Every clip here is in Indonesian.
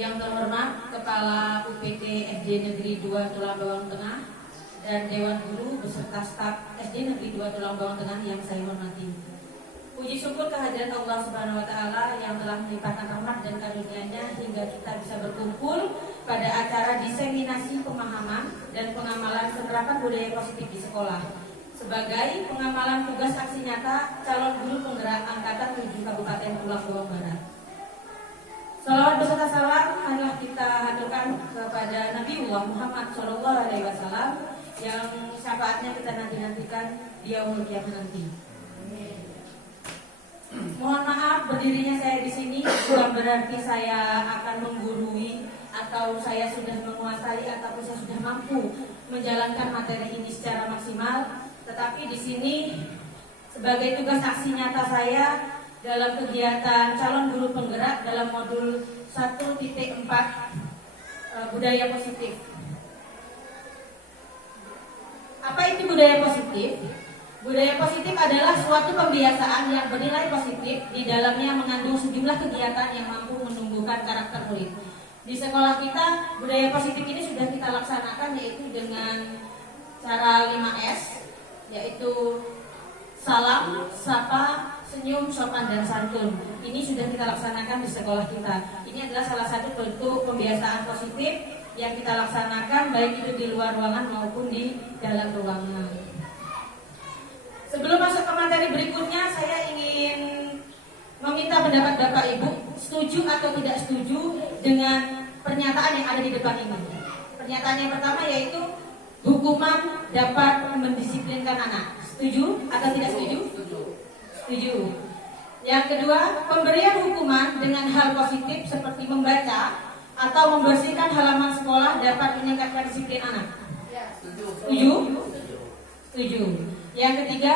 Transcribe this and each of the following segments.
Yang terhormat Kepala UPT SD Negeri 2 Tulang Bawang Tengah dan Dewan Guru beserta staf SD Negeri 2 Tulang Bawang Tengah yang saya hormati. Puji syukur kehadiran Allah Subhanahu wa Ta'ala yang telah melimpahkan rahmat dan karunia-Nya hingga kita bisa berkumpul pada acara diseminasi pemahaman dan pengamalan penerapan budaya positif di sekolah sebagai pengamalan tugas aksi nyata calon guru penggerak angkatan 7 Kabupaten Tulang Bawang Barat. Salawat beserta salam marilah kita haturkan kepada Nabiullah Muhammad SAW yang syafaatnya kita nanti-nantikan di yaumul qiyamah nanti. Mohon maaf berdirinya saya di sini bukan berarti saya akan menggurui atau saya sudah menguasai ataupun saya sudah mampu menjalankan materi ini secara maksimal, tetapi di sini sebagai tugas aksi nyata saya dalam kegiatan calon guru penggerak dalam modul 1.4 budaya positif. Apa itu budaya positif? Budaya positif adalah suatu pembiasaan yang bernilai positif, di dalamnya mengandung sejumlah kegiatan yang mampu menumbuhkan karakter murid. Di sekolah kita, budaya positif ini sudah kita laksanakan yaitu dengan cara 5S, yaitu salam, sapa, senyum, sopan, dan santun. Ini sudah kita laksanakan di sekolah kita. Ini adalah salah satu bentuk pembiasaan positif yang kita laksanakan baik itu di luar ruangan maupun di dalam ruangan. Sebelum masuk ke materi berikutnya, saya ingin meminta pendapat Bapak Ibu, setuju atau tidak setuju dengan pernyataan yang ada di depan ini. Pernyataan yang pertama yaitu hukuman dapat mendisiplinkan anak. Setuju atau tidak setuju? Setuju. Yang kedua, pemberian hukuman dengan hal positif seperti membaca atau membersihkan halaman sekolah dapat meningkatkan disiplin anak. Setuju? Setuju. Yang ketiga,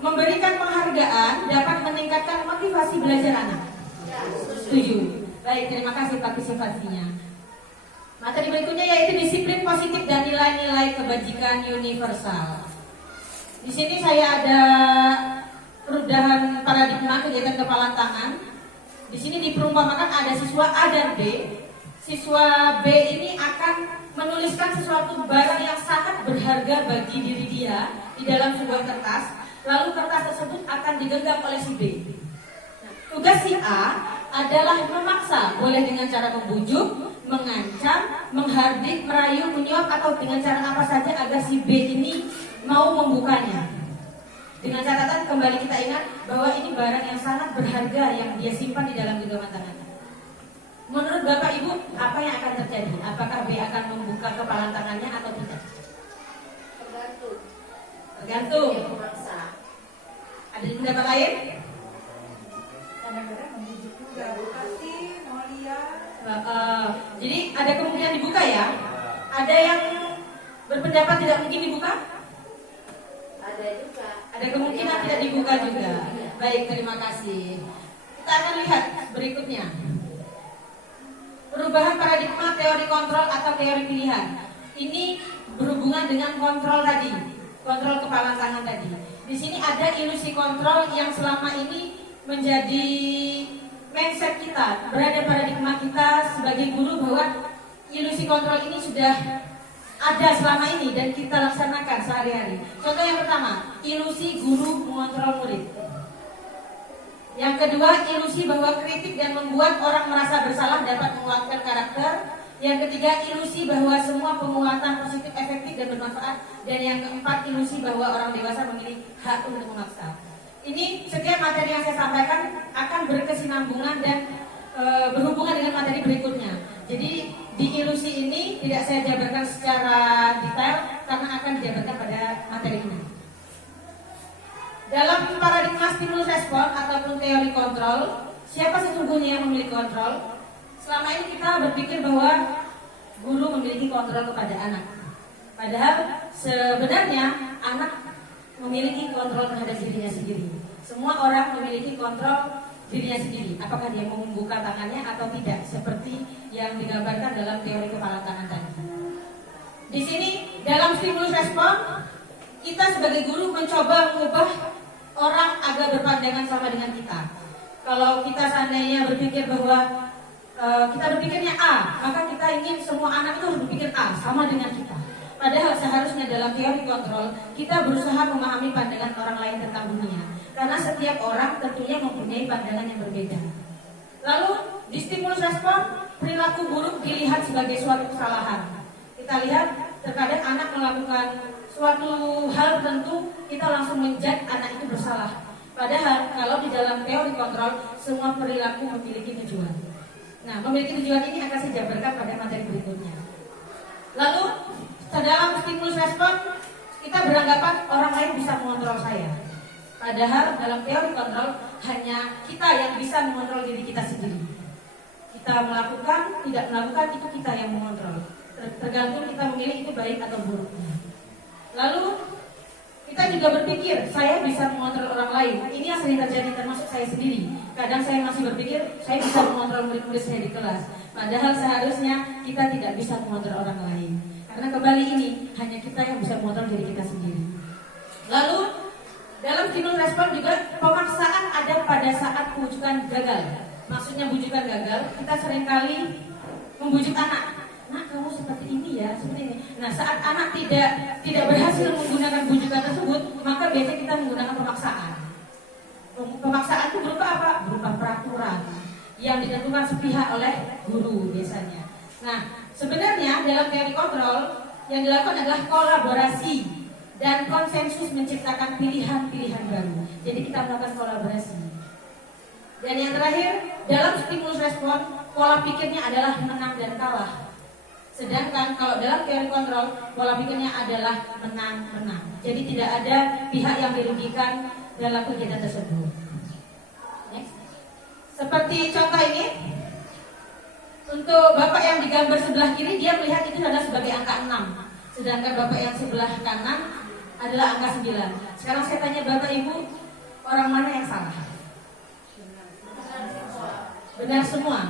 memberikan penghargaan dapat meningkatkan motivasi belajar anak. Setuju. Baik, terima kasih partisipasinya. Materi berikutnya yaitu disiplin positif dan nilai-nilai kebajikan universal. Di sini saya ada perubahan paradigma kegiatan kepalan tangan. Di sini diperumpamakan ada siswa A dan B. Siswa B ini akan menuliskan sesuatu barang yang sangat berharga bagi diri dia di dalam sebuah kertas, lalu kertas tersebut akan digenggam oleh si B. Tugas si A adalah memaksa, boleh dengan cara membujuk, mengancam, menghardik, merayu, menyuap, atau dengan cara apa saja agar si B ini mau membukanya. Dengan catatan kembali kita ingat bahwa ini barang yang sangat berharga yang dia simpan di dalam genggaman tangannya. Menurut Bapak Ibu, apa yang akan terjadi? Apakah B akan membuka kepalan tangannya atau tidak? Tergantung. Ada pendapat lain? Kadang-kadang membujuk juga, kasih, mau lihat. Jadi ada kemungkinan dibuka ya? Ada yang berpendapat tidak mungkin dibuka? Ada juga. Ada kemungkinan tidak dibuka juga. Baik, terima kasih. Kita akan lihat berikutnya. Perubahan paradigma teori kontrol atau teori pilihan. Ini berhubungan dengan kontrol tadi, kontrol kepala tangan tadi. Di sini ada ilusi kontrol yang selama ini menjadi mindset kita, berada paradigma kita sebagai guru bahwa ilusi kontrol ini sudah ada selama ini dan kita laksanakan sehari-hari. Contoh yang pertama, ilusi guru mengontrol murid. Yang kedua, ilusi bahwa kritik dan membuat orang merasa bersalah dapat menguatkan karakter. Yang ketiga, ilusi bahwa semua penguatan positif efektif dan bermanfaat. Dan yang keempat, ilusi bahwa orang dewasa memiliki hak untuk memaksa. Ini setiap materi yang saya sampaikan akan berkesinambungan dan berhubungan dengan materi berikutnya. Jadi di ilusi ini tidak saya jabarkan secara detail karena akan dijabarkan pada materi ini. Dalam paradigma stimulus respon ataupun teori kontrol, siapa sesungguhnya yang memiliki kontrol? Selama ini kita berpikir bahwa guru memiliki kontrol kepada anak. Padahal sebenarnya anak memiliki kontrol terhadap dirinya sendiri. Semua orang memiliki kontrol dirinya sendiri. Apakah dia mau membuka tangannya atau tidak, seperti yang digambarkan dalam teori kepala tangan tadi. Di sini dalam stimulus respon, kita sebagai guru mencoba mengubah orang agar berpandangan sama dengan kita. Kalau kita seandainya berpikir bahwa kita berpikirnya A, maka kita ingin semua anak itu harus berpikir A, sama dengan kita. Padahal seharusnya dalam teori kontrol, kita berusaha memahami pandangan orang lain tentang dunia. Karena setiap orang tentunya mempunyai pandangan yang berbeda. Lalu, di stimulus respon, perilaku buruk dilihat sebagai suatu kesalahan. Kita lihat, terkadang anak melakukan suatu hal tertentu, kita langsung menjudge anak itu bersalah. Padahal, kalau di dalam teori kontrol, semua perilaku memiliki tujuan. Nah, memiliki tujuan ini akan saya jabarkan pada materi berikutnya. Lalu, dalam stimulus respon, kita beranggapan orang lain bisa mengontrol saya. Padahal dalam teori kontrol, hanya kita yang bisa mengontrol diri kita sendiri. Kita melakukan, tidak melakukan, itu kita yang mengontrol. Tergantung kita memilih itu baik atau buruknya. Lalu, kita juga berpikir, saya bisa mengontrol orang lain. Ini yang sering terjadi termasuk saya sendiri. Kadang saya masih berpikir, saya bisa mengontrol murid-murid saya di kelas. Padahal seharusnya kita tidak bisa mengontrol orang lain. Karena kembali ini, hanya kita yang bisa mengontrol diri kita sendiri. Lalu, dalam stimulus respon juga, pemaksaan ada pada saat bujukan gagal. Maksudnya bujukan gagal, kita seringkali membujuk anak. Nak, kamu seperti ini ya, seperti ini. Nah, saat anak tidak berhasil menggunakan bujukan tersebut, maka biasanya kita menggunakan pemaksaan. Pemaksaan itu berupa apa? Berupa peraturan yang ditentukan sepihak oleh guru biasanya. Nah, sebenarnya dalam teori kontrol yang dilakukan adalah kolaborasi dan konsensus menciptakan pilihan-pilihan baru. Jadi kita melakukan kolaborasi. Dan yang terakhir, dalam stimulus respon, pola pikirnya adalah menang dan kalah. Sedangkan kalau dalam teori kontrol, pola pikirnya adalah menang-menang. Jadi tidak ada pihak yang dirugikan dalam kegiatan tersebut. Next. Seperti contoh ini, untuk bapak yang digambar sebelah kiri, dia melihat itu adalah sebagai angka 6. Sedangkan bapak yang sebelah kanan adalah angka 9. Sekarang saya tanya bapak ibu, orang mana yang salah? Benar semua.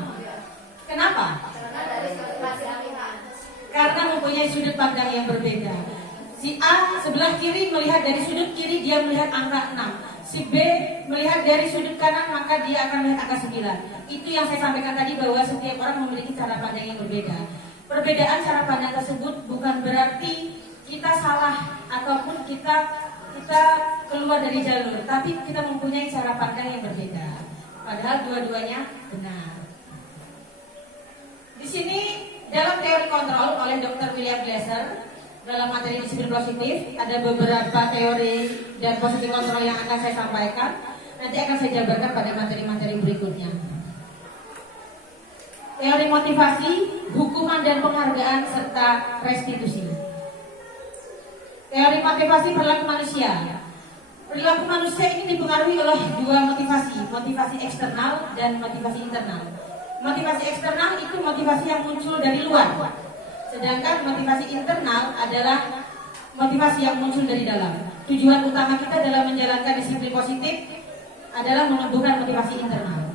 Kenapa? Karena mempunyai sudut pandang yang berbeda. Si A sebelah kiri melihat dari sudut kiri, dia melihat angka 6. Si B melihat dari sudut kanan, maka dia akan melihat angka 9. Itu yang saya sampaikan tadi, bahwa setiap orang memiliki cara pandang yang berbeda. Perbedaan cara pandang tersebut bukan berarti kita salah ataupun kita keluar dari jalur, tapi kita mempunyai cara pandang yang berbeda. Padahal dua-duanya benar. Di sini dalam teori kontrol oleh Dr. William Glasser, dalam materi disiplin positif, ada beberapa teori dan positif kontrol yang akan saya sampaikan. Nanti akan saya jabarkan pada materi-materi berikutnya. Teori motivasi, hukuman dan penghargaan, serta restitusi. Teori motivasi perilaku manusia. Perilaku manusia ini dipengaruhi oleh dua motivasi eksternal dan motivasi internal. Motivasi eksternal itu motivasi yang muncul dari luar. Sedangkan motivasi internal adalah motivasi yang muncul dari dalam. Tujuan utama kita dalam menjalankan disiplin positif adalah menumbuhkan motivasi internal.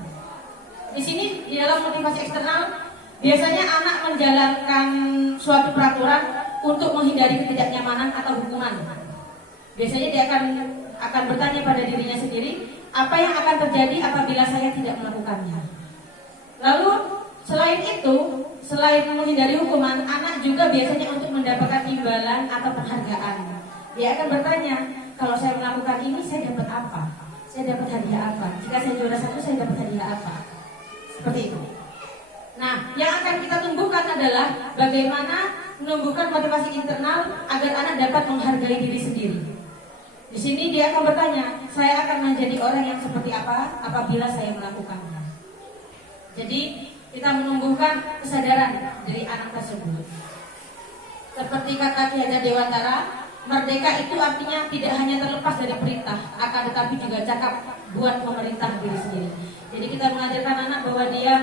Di sini di dalam motivasi eksternal, biasanya anak menjalankan suatu peraturan untuk menghindari ketidaknyamanan atau hukuman. Biasanya dia akan bertanya pada dirinya sendiri, apa yang akan terjadi apabila saya tidak melakukannya. Lalu selain itu, selain menghindari hukuman, anak juga biasanya untuk mendapatkan imbalan atau penghargaan. Dia akan bertanya, kalau saya melakukan ini saya dapat apa? Saya dapat hadiah apa? Jika saya juara 1 saya dapat hadiah apa? Seperti itu. Nah, yang akan kita tumbuhkan adalah bagaimana menumbuhkan motivasi internal agar anak dapat menghargai diri sendiri. Di sini dia akan bertanya, saya akan menjadi orang yang seperti apa apabila saya melakukannya. Jadi kita menumbuhkan kesadaran dari anak tersebut. Seperti kata Ki Hajar Dewantara, merdeka itu artinya tidak hanya terlepas dari perintah, akan tetapi juga cakap buat memerintah diri sendiri. Jadi kita mengajarkan anak bahwa dia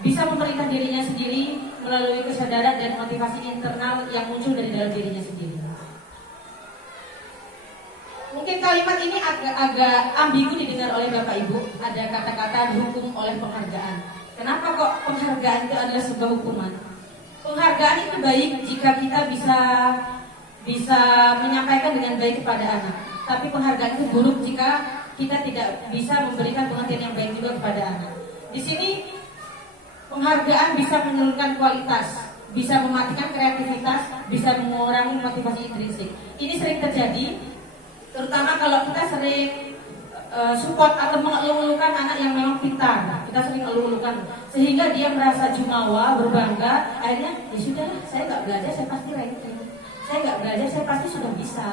bisa memerintah dirinya sendiri melalui kesadaran dan motivasi internal yang muncul dari dalam dirinya sendiri. Mungkin kalimat ini agak ambigu didengar oleh Bapak Ibu. Ada kata-kata dihukum oleh penghargaan. Kenapa kok penghargaan itu adalah sebuah hukuman? Penghargaan itu baik jika kita bisa menyampaikan dengan baik kepada anak. Tapi penghargaan itu buruk jika kita tidak bisa memberikan pengertian yang baik juga kepada anak. Di sini Penghargaan bisa menurunkan kualitas, bisa mematikan kreativitas, bisa mengurangi motivasi intrinsik. Ini sering terjadi, terutama kalau kita sering support atau mengeluh-elukan anak yang memang pintar. Kita sering mengeluh-elukan sehingga dia merasa jumawa, berbangga. Akhirnya ya sudah, saya nggak belajar, saya pasti ranking. Saya nggak belajar, saya pasti sudah bisa.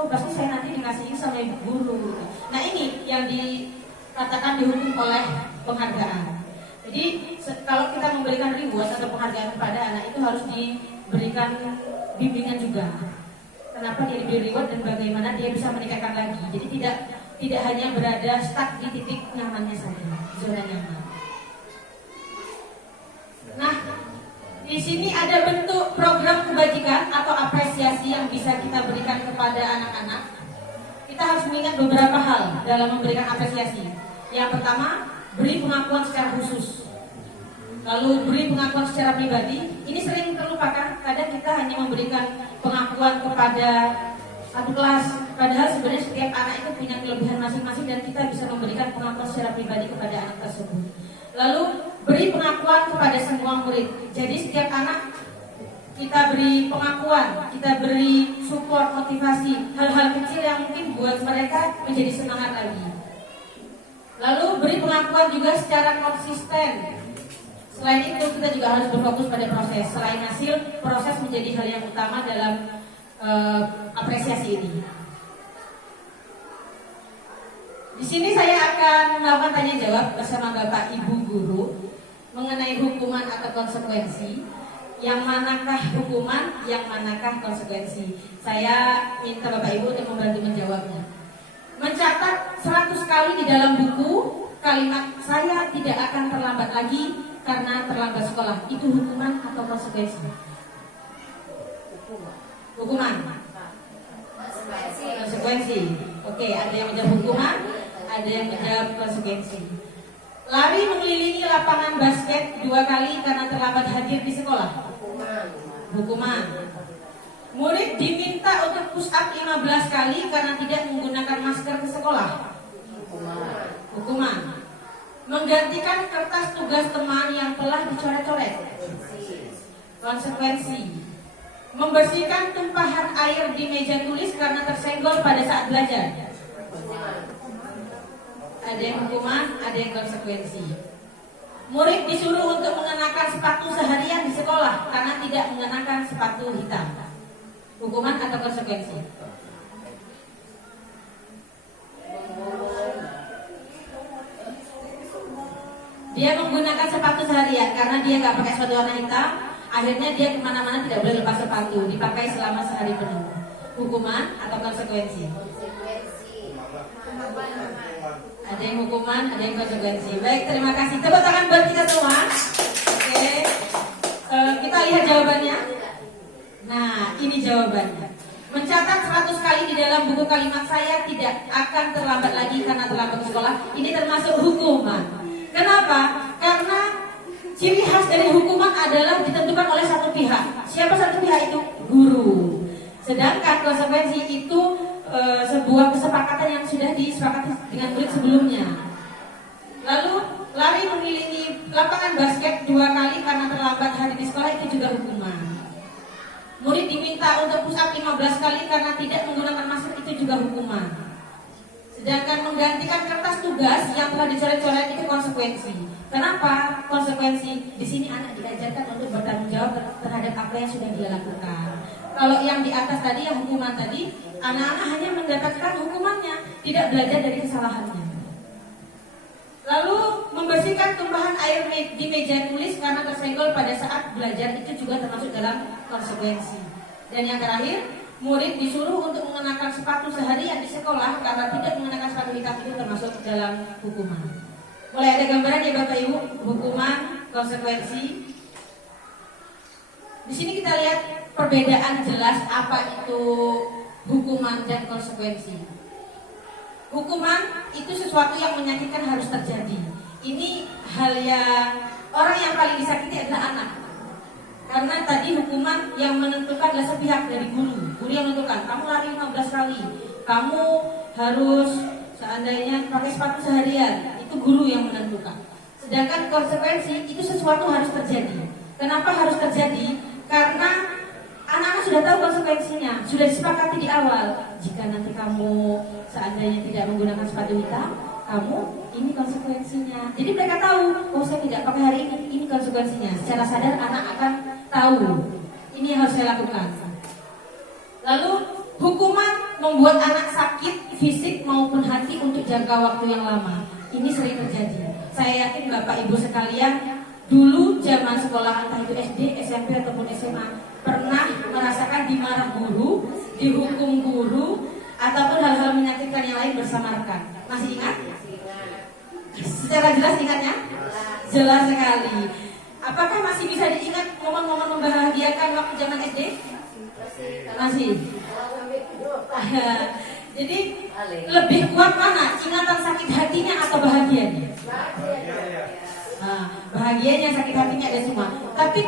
Oh pasti saya nanti dikasihin sama ibu guru. Nah ini yang dikatakan dihukum oleh penghargaan. Jadi kalau kita memberikan reward atau penghargaan kepada anak itu harus diberikan bimbingan juga. Kenapa dia diberi reward dan bagaimana dia bisa meningkatkan lagi. Jadi tidak hanya berada stuck di titik nyamannya saja, zona nyaman. Nah, di sini ada bentuk program kebajikan atau apresiasi yang bisa kita berikan kepada anak-anak. Kita harus mengingat beberapa hal dalam memberikan apresiasi. Yang pertama, beri pengakuan secara khusus. Lalu beri pengakuan secara pribadi. Ini sering terlupakan. Kadang kita hanya memberikan pengakuan kepada satu kelas. Padahal sebenarnya setiap anak itu punya kelebihan masing-masing dan kita bisa memberikan pengakuan secara pribadi kepada anak tersebut. Lalu beri pengakuan kepada semua murid. Jadi setiap anak kita beri pengakuan, kita beri support, motivasi, hal-hal kecil yang mungkin buat mereka menjadi semangat lagi. Lalu beri pengakuan juga secara konsisten. Selain itu kita juga harus berfokus pada proses. Selain hasil, proses menjadi hal yang utama dalam apresiasi ini. Di sini saya akan melakukan tanya jawab bersama Bapak Ibu guru mengenai hukuman atau konsekuensi. Yang manakah hukuman, yang manakah konsekuensi? Saya minta Bapak Ibu untuk membantu menjawabnya. Mencatat 100 kali di dalam buku kalimat saya tidak akan terlambat lagi karena terlambat sekolah. Itu hukuman atau konsekuensi? Hukuman. Konsekuensi. Oke, ada yang menjawab hukuman, ada yang menjawab konsekuensi. Lari mengelilingi lapangan basket 2 kali karena terlambat hadir di sekolah. Hukuman. Murid diminta untuk push up 15 kali karena tidak menggunakan masker ke sekolah. Hukuman. Menggantikan kertas tugas teman yang telah dicoret-coret. Konsekuensi. Membersihkan tumpahan air di meja tulis karena tersenggol pada saat belajar. Ada yang hukuman, ada yang konsekuensi. Murid disuruh untuk mengenakan sepatu seharian di sekolah karena tidak mengenakan sepatu hitam. Hukuman atau konsekuensi? Dia menggunakan sepatu seharian karena dia nggak pakai sepatu warna hitam. Akhirnya dia kemana-mana tidak boleh lepas sepatu, dipakai selama sehari penuh. Hukuman atau konsekuensi? Ada yang hukuman, ada yang konsekuensi. Baik, terima kasih. Tepuk tangan buat kita semua. Oke, kita lihat jawabannya. Nah, ini jawabannya. Mencatat 100 kali di dalam buku kalimat saya tidak akan terlambat lagi karena terlambat ke sekolah. Ini termasuk hukuman. Kenapa? Karena ciri khas dari hukuman adalah ditentukan oleh satu pihak. Siapa satu pihak itu? Guru. Sedangkan konsekuensi itu sebuah kesepakatan yang sudah disepakati dengan murid sebelumnya. Lalu lari mengelilingi lapangan basket 2 kali karena terlambat hari di sekolah, itu juga hukuman. Murid diminta untuk push up 15 kali karena tidak menggunakan masker, itu juga hukuman. Sedangkan menggantikan kertas tugas yang telah dicoret-coret itu konsekuensi. Kenapa konsekuensi? Di sini anak diajarkan untuk bertanggung jawab terhadap apa yang sudah dia lakukan. Kalau yang di atas tadi, yang hukuman tadi, anak-anak hanya mendapatkan hukumannya, tidak belajar dari kesalahannya. Lalu membersihkan tumpahan air di meja tulis karena tersenggol pada saat belajar, itu juga termasuk dalam konsekuensi. Dan yang terakhir, murid disuruh untuk mengenakan sepatu seharian di sekolah karena tidak mengenakan sepatu hitam, itu termasuk dalam hukuman. Mulai ada gambaran ya Bapak Ibu, hukuman, konsekuensi. Di sini kita lihat perbedaan jelas apa itu hukuman dan konsekuensi. Hukuman itu sesuatu yang menyakitkan harus terjadi. Ini hal yang orang yang paling disakiti adalah anak. Karena tadi hukuman yang menentukan adalah sepihak dari guru. Guru yang menentukan, kamu lari 15 kali, kamu harus seandainya pakai sepatu seharian, itu guru yang menentukan. Sedangkan konsekuensi itu sesuatu harus terjadi. Kenapa harus terjadi? Karena anak-anak sudah tahu konsekuensinya, sudah disepakati di awal. Jika nanti kamu seandainya tidak menggunakan sepatu hitam, kamu ini konsekuensinya. Jadi mereka tahu, oh saya tidak pakai hari ini konsekuensinya. Secara sadar anak akan tahu, ini yang harus saya lakukan. Lalu hukuman membuat anak sakit fisik maupun hati untuk jangka waktu yang lama. Ini sering terjadi. Saya yakin Bapak Ibu sekalian dulu zaman sekolah, entah itu SD, SMP ataupun SMA, pernah merasakan dimarah guru, dihukum guru, ataupun hal-hal menyakitkan yang lain bersama rekan. Masih ingat? Secara jelas ingatnya? Jelas sekali. Apakah masih bisa diingat momen-momen membahagiakan waktu zaman SD? Masih. Jadi lebih kuat mana? Ingatan sakit hatinya atau bahagianya? Nah, bahagianya, sakit hatinya ada semua. Tapi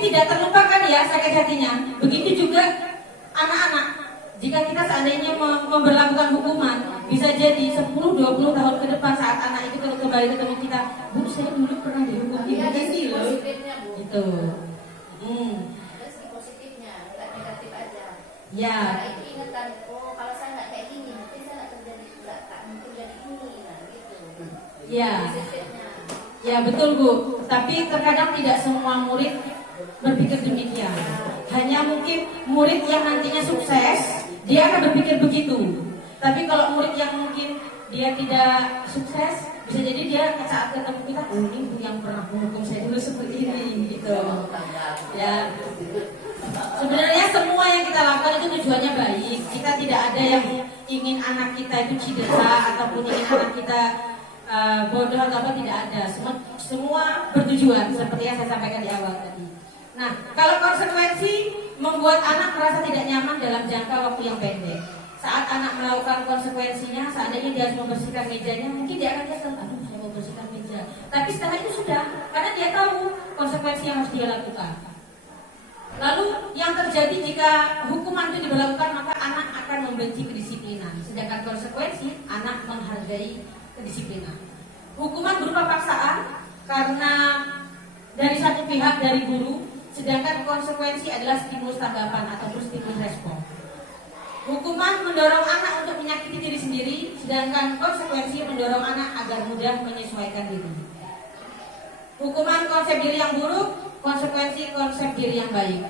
tidak terlupakan ya sakit hatinya. Begitu juga anak-anak. Jika kita seandainya memberlakukan hukuman, bisa jadi 10-20 tahun ke depan saat anak itu kembali ketemu kita, Bu, saya dulu pernah dihukum begini loh. Gitu. Ada segi positifnya, nggak negatif aja. Ya. Karena itu ingatan, oh kalau saya nggak kayak gini, mungkin saya nggak terjadi, nggak mungkin jadi ini, nah gitu. Ya. Positifnya. Ya betul Bu. Tapi terkadang tidak semua murid berpikir demikian. Hanya mungkin murid yang nantinya sukses, dia akan berpikir begitu. Tapi kalau murid yang mungkin dia tidak sukses, bisa jadi dia saat ketemu kita, oh ini Bu yang pernah menghukum saya dulu seperti ini, gitu. Ya. Sebenarnya semua yang kita lakukan itu tujuannya baik. Kita tidak ada yang ingin anak kita itu cedera ataupun ingin anak kita bodoh atau apa, tidak ada. Semua bertujuan seperti yang saya sampaikan di awal tadi. Nah, kalau konsekuensi membuat anak merasa tidak nyaman dalam jangka waktu yang pendek. Saat anak melakukan konsekuensinya, seandainya dia harus membersihkan mejanya, mungkin dia akan bilang, aduh saya mau bersihkan meja. Tapi setelah itu sudah, karena dia tahu konsekuensi yang harus dia lakukan. Lalu yang terjadi jika hukuman itu diberlakukan, maka anak akan membenci kedisiplinan. Sedangkan konsekuensi, anak menghargai kedisiplinan. Hukuman berupa paksaan karena dari satu pihak dari guru, sedangkan konsekuensi adalah stimulus tanggapan ataupun stimulus respon. Hukuman mendorong anak untuk menyakiti diri sendiri, sedangkan konsekuensi mendorong anak agar mudah menyesuaikan diri. Hukuman konsep diri yang buruk, konsekuensi konsep diri yang baik.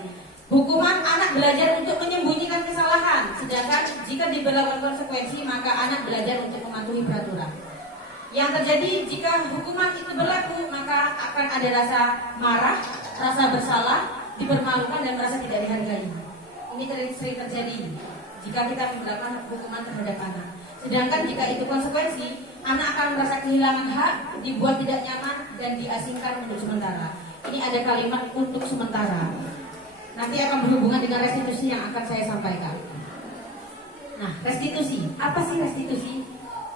Hukuman anak belajar untuk menyembunyikan kesalahan, sedangkan jika diberlakukan konsekuensi maka anak belajar untuk mematuhi peraturan. Yang terjadi jika hukuman itu berlaku, maka akan ada rasa marah, rasa bersalah, dipermalukan dan merasa tidak dihargai. Ini sering terjadi jika kita memberlakukan hukuman terhadap anak. Sedangkan jika itu konsekuensi, anak akan merasa kehilangan hak, dibuat tidak nyaman dan diasingkan untuk sementara. Ini ada kalimat untuk sementara. Nanti akan berhubungan dengan restitusi yang akan saya sampaikan. Nah, restitusi. Apa sih restitusi?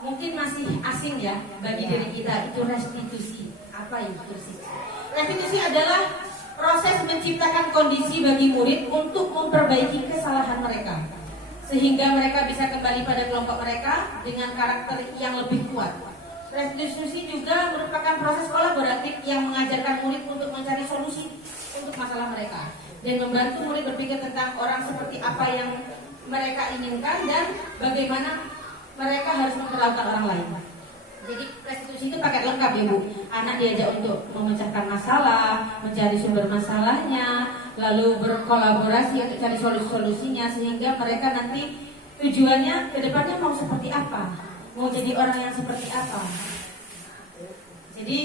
Mungkin masih asing ya bagi diri kita, itu restitusi. Apa itu restitusi? Restitusi adalah proses menciptakan kondisi bagi murid untuk memperbaiki kesalahan mereka, sehingga mereka bisa kembali pada kelompok mereka dengan karakter yang lebih kuat. Restitusi juga merupakan proses kolaboratif yang mengajarkan murid untuk mencari solusi untuk masalah mereka dan membantu murid berpikir tentang orang seperti apa yang mereka inginkan dan bagaimana mereka harus memperlakukan orang lain. Jadi restitusi itu paket lengkap ya Bu. Anak diajak untuk memecahkan masalah, mencari sumber masalahnya, lalu berkolaborasi untuk cari solusinya, sehingga mereka nanti tujuannya ke depannya mau seperti apa, mau jadi orang yang seperti apa. Jadi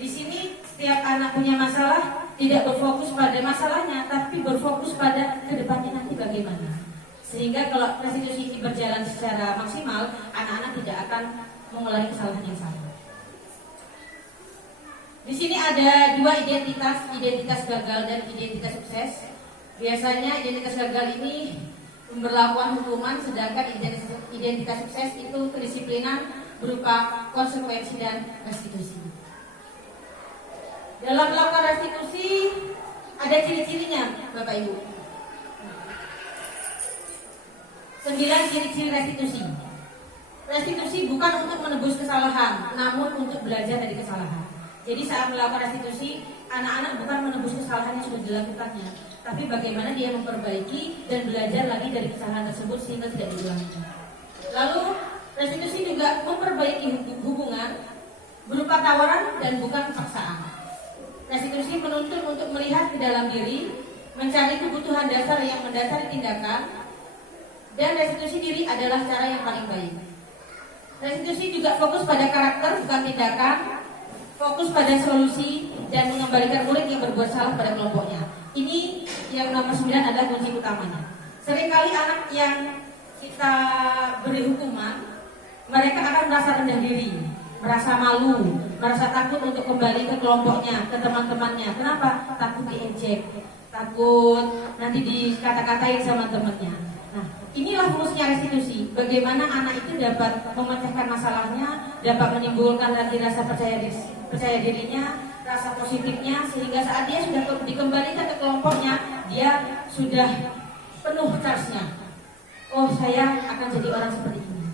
di sini setiap anak punya masalah tidak berfokus pada masalahnya, tapi berfokus pada ke depannya nanti bagaimana. Sehingga kalau restitusi ini berjalan secara maksimal, anak-anak tidak akan mengulangi kesalahan yang sama. Di sini ada dua identitas gagal dan identitas sukses. Biasanya identitas gagal ini pemberlakuan hukuman, sedangkan identitas sukses itu kedisiplinan berupa konsekuensi dan restitusi. Dalam melakukan restitusi ada ciri-cirinya, Bapak Ibu. 9 ciri-ciri restitusi. restitusi bukan untuk menebus kesalahan, namun untuk belajar dari kesalahan. Jadi saat melakukan restitusi, anak-anak bukan menebus kesalahan yang sudah dilakukannya, tapi bagaimana dia memperbaiki dan belajar lagi dari kesalahan tersebut sehingga tidak diulangi. Lalu restitusi juga memperbaiki hubungan berupa tawaran dan bukan paksaan. Restitusi menuntut untuk melihat ke dalam diri, mencari kebutuhan dasar yang mendasari tindakan, dan restitusi diri adalah cara yang paling baik. Restitusi juga fokus pada karakter bukan tindakan, fokus pada solusi dan mengembalikan murid yang berbuat salah pada kelompoknya. Ini yang nomor 9 adalah kunci utamanya. Seringkali anak yang kita beri hukuman, mereka akan merasa rendah diri, merasa malu, merasa takut untuk kembali ke kelompoknya, ke teman-temannya. Kenapa? Takut diejek, takut nanti dikata-katain sama temannya. Nah, inilah fungsinya restitusi. Bagaimana anak itu dapat memecahkan masalahnya, dapat menimbulkan nanti rasa percaya dirinya, rasa positifnya, sehingga saat dia sudah dikembalikan ke kelompoknya, dia sudah penuh charge-nya. Oh, saya akan jadi orang seperti ini.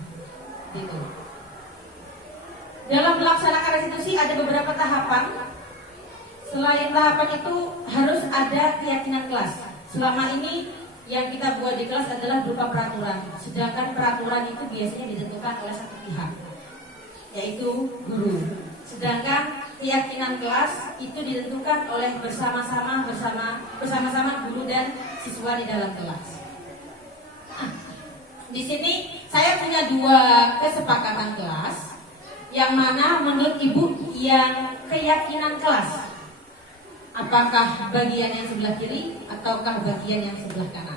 Gitu. Dalam melaksanakan restitusi ada beberapa tahapan. Selain tahapan itu harus ada keyakinan kelas. Selama ini yang kita buat di kelas adalah berupa peraturan. Sedangkan peraturan itu biasanya ditentukan oleh satu pihak, yaitu guru. Sedangkan keyakinan kelas itu ditentukan oleh bersama-sama guru dan siswa di dalam kelas. Di sini saya punya 2 kesepakatan kelas, yang mana menurut ibu yang keyakinan kelas, apakah bagian yang sebelah kiri ataukah bagian yang sebelah kanan?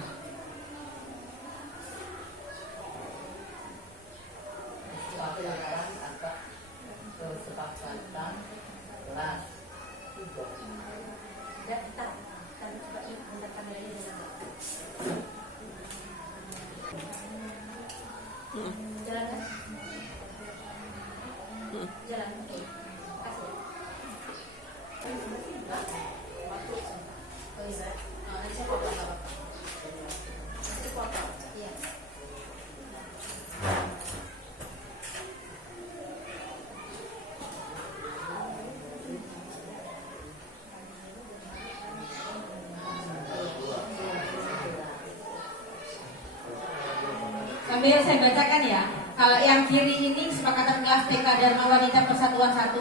Jalan, oke. Kasih. Iya. Sambil saya bacakan ya. Kalau yang kiri ini kesepakatan kelas TK Dharma Wanita Persatuan 1,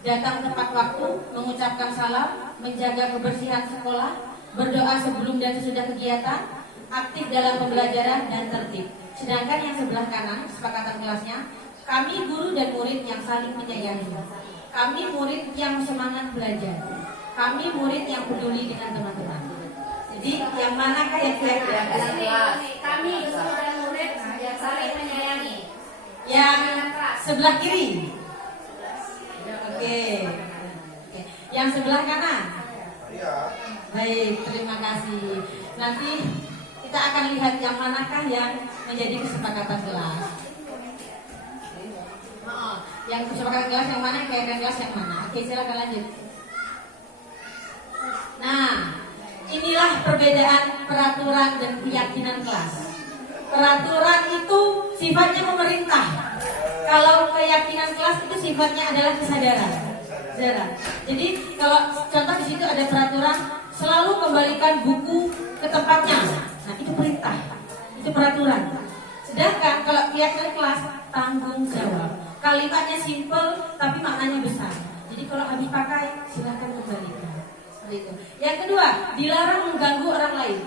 datang tepat waktu, mengucapkan salam, menjaga kebersihan sekolah, berdoa sebelum dan sesudah kegiatan, aktif dalam pembelajaran dan tertib. Sedangkan yang sebelah kanan kesepakatan kelasnya, kami guru dan murid yang saling menyayangi. Kami murid yang semangat belajar. Kami murid yang peduli dengan teman-teman. Jadi yang manakah yang kira-kira? Kami guru dan murid yang saling menyayangi. Yang sebelah kiri. Oke. Yang sebelah kanan. Baik, terima kasih. Nanti kita akan lihat yang manakah yang menjadi kesepakatan kelas. Yang kesepakatan kelas yang mana, keyakinan kelas yang mana? Oke, silakan lanjut. Nah, inilah perbedaan peraturan dan keyakinan kelas. Peraturan itu sifatnya memerintah. Kalau keyakinan kelas itu sifatnya adalah kesadaran. Jadi kalau contoh di situ ada peraturan, selalu kembalikan buku ke tempatnya. Nah, itu perintah. Itu peraturan. Sedangkan kalau keyakinan kelas, tanggung jawab. Kalimatnya simple tapi maknanya besar. Jadi kalau habis pakai silakan kembalikan. Seperti itu. Yang kedua, dilarang mengganggu orang lain.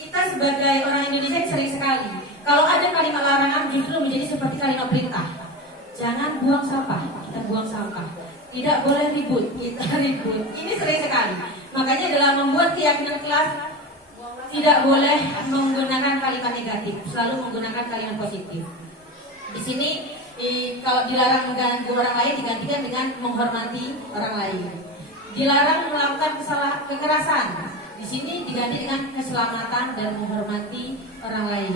Kita sebagai orang Indonesia sering sekali kalau ada kalimat larangan justru menjadi seperti kalimat perintah. Jangan buang sampah, kita buang sampah. Tidak boleh ribut, kita ribut. Ini sering sekali. Makanya dalam membuat keyakinan kelas tidak boleh menggunakan kalimat negatif, selalu menggunakan kalimat positif. Di sini kalau dilarang mengganggu orang lain digantikan dengan menghormati orang lain. Dilarang melakukan kekerasan. Di sini diganti dengan keselamatan dan menghormati orang lain.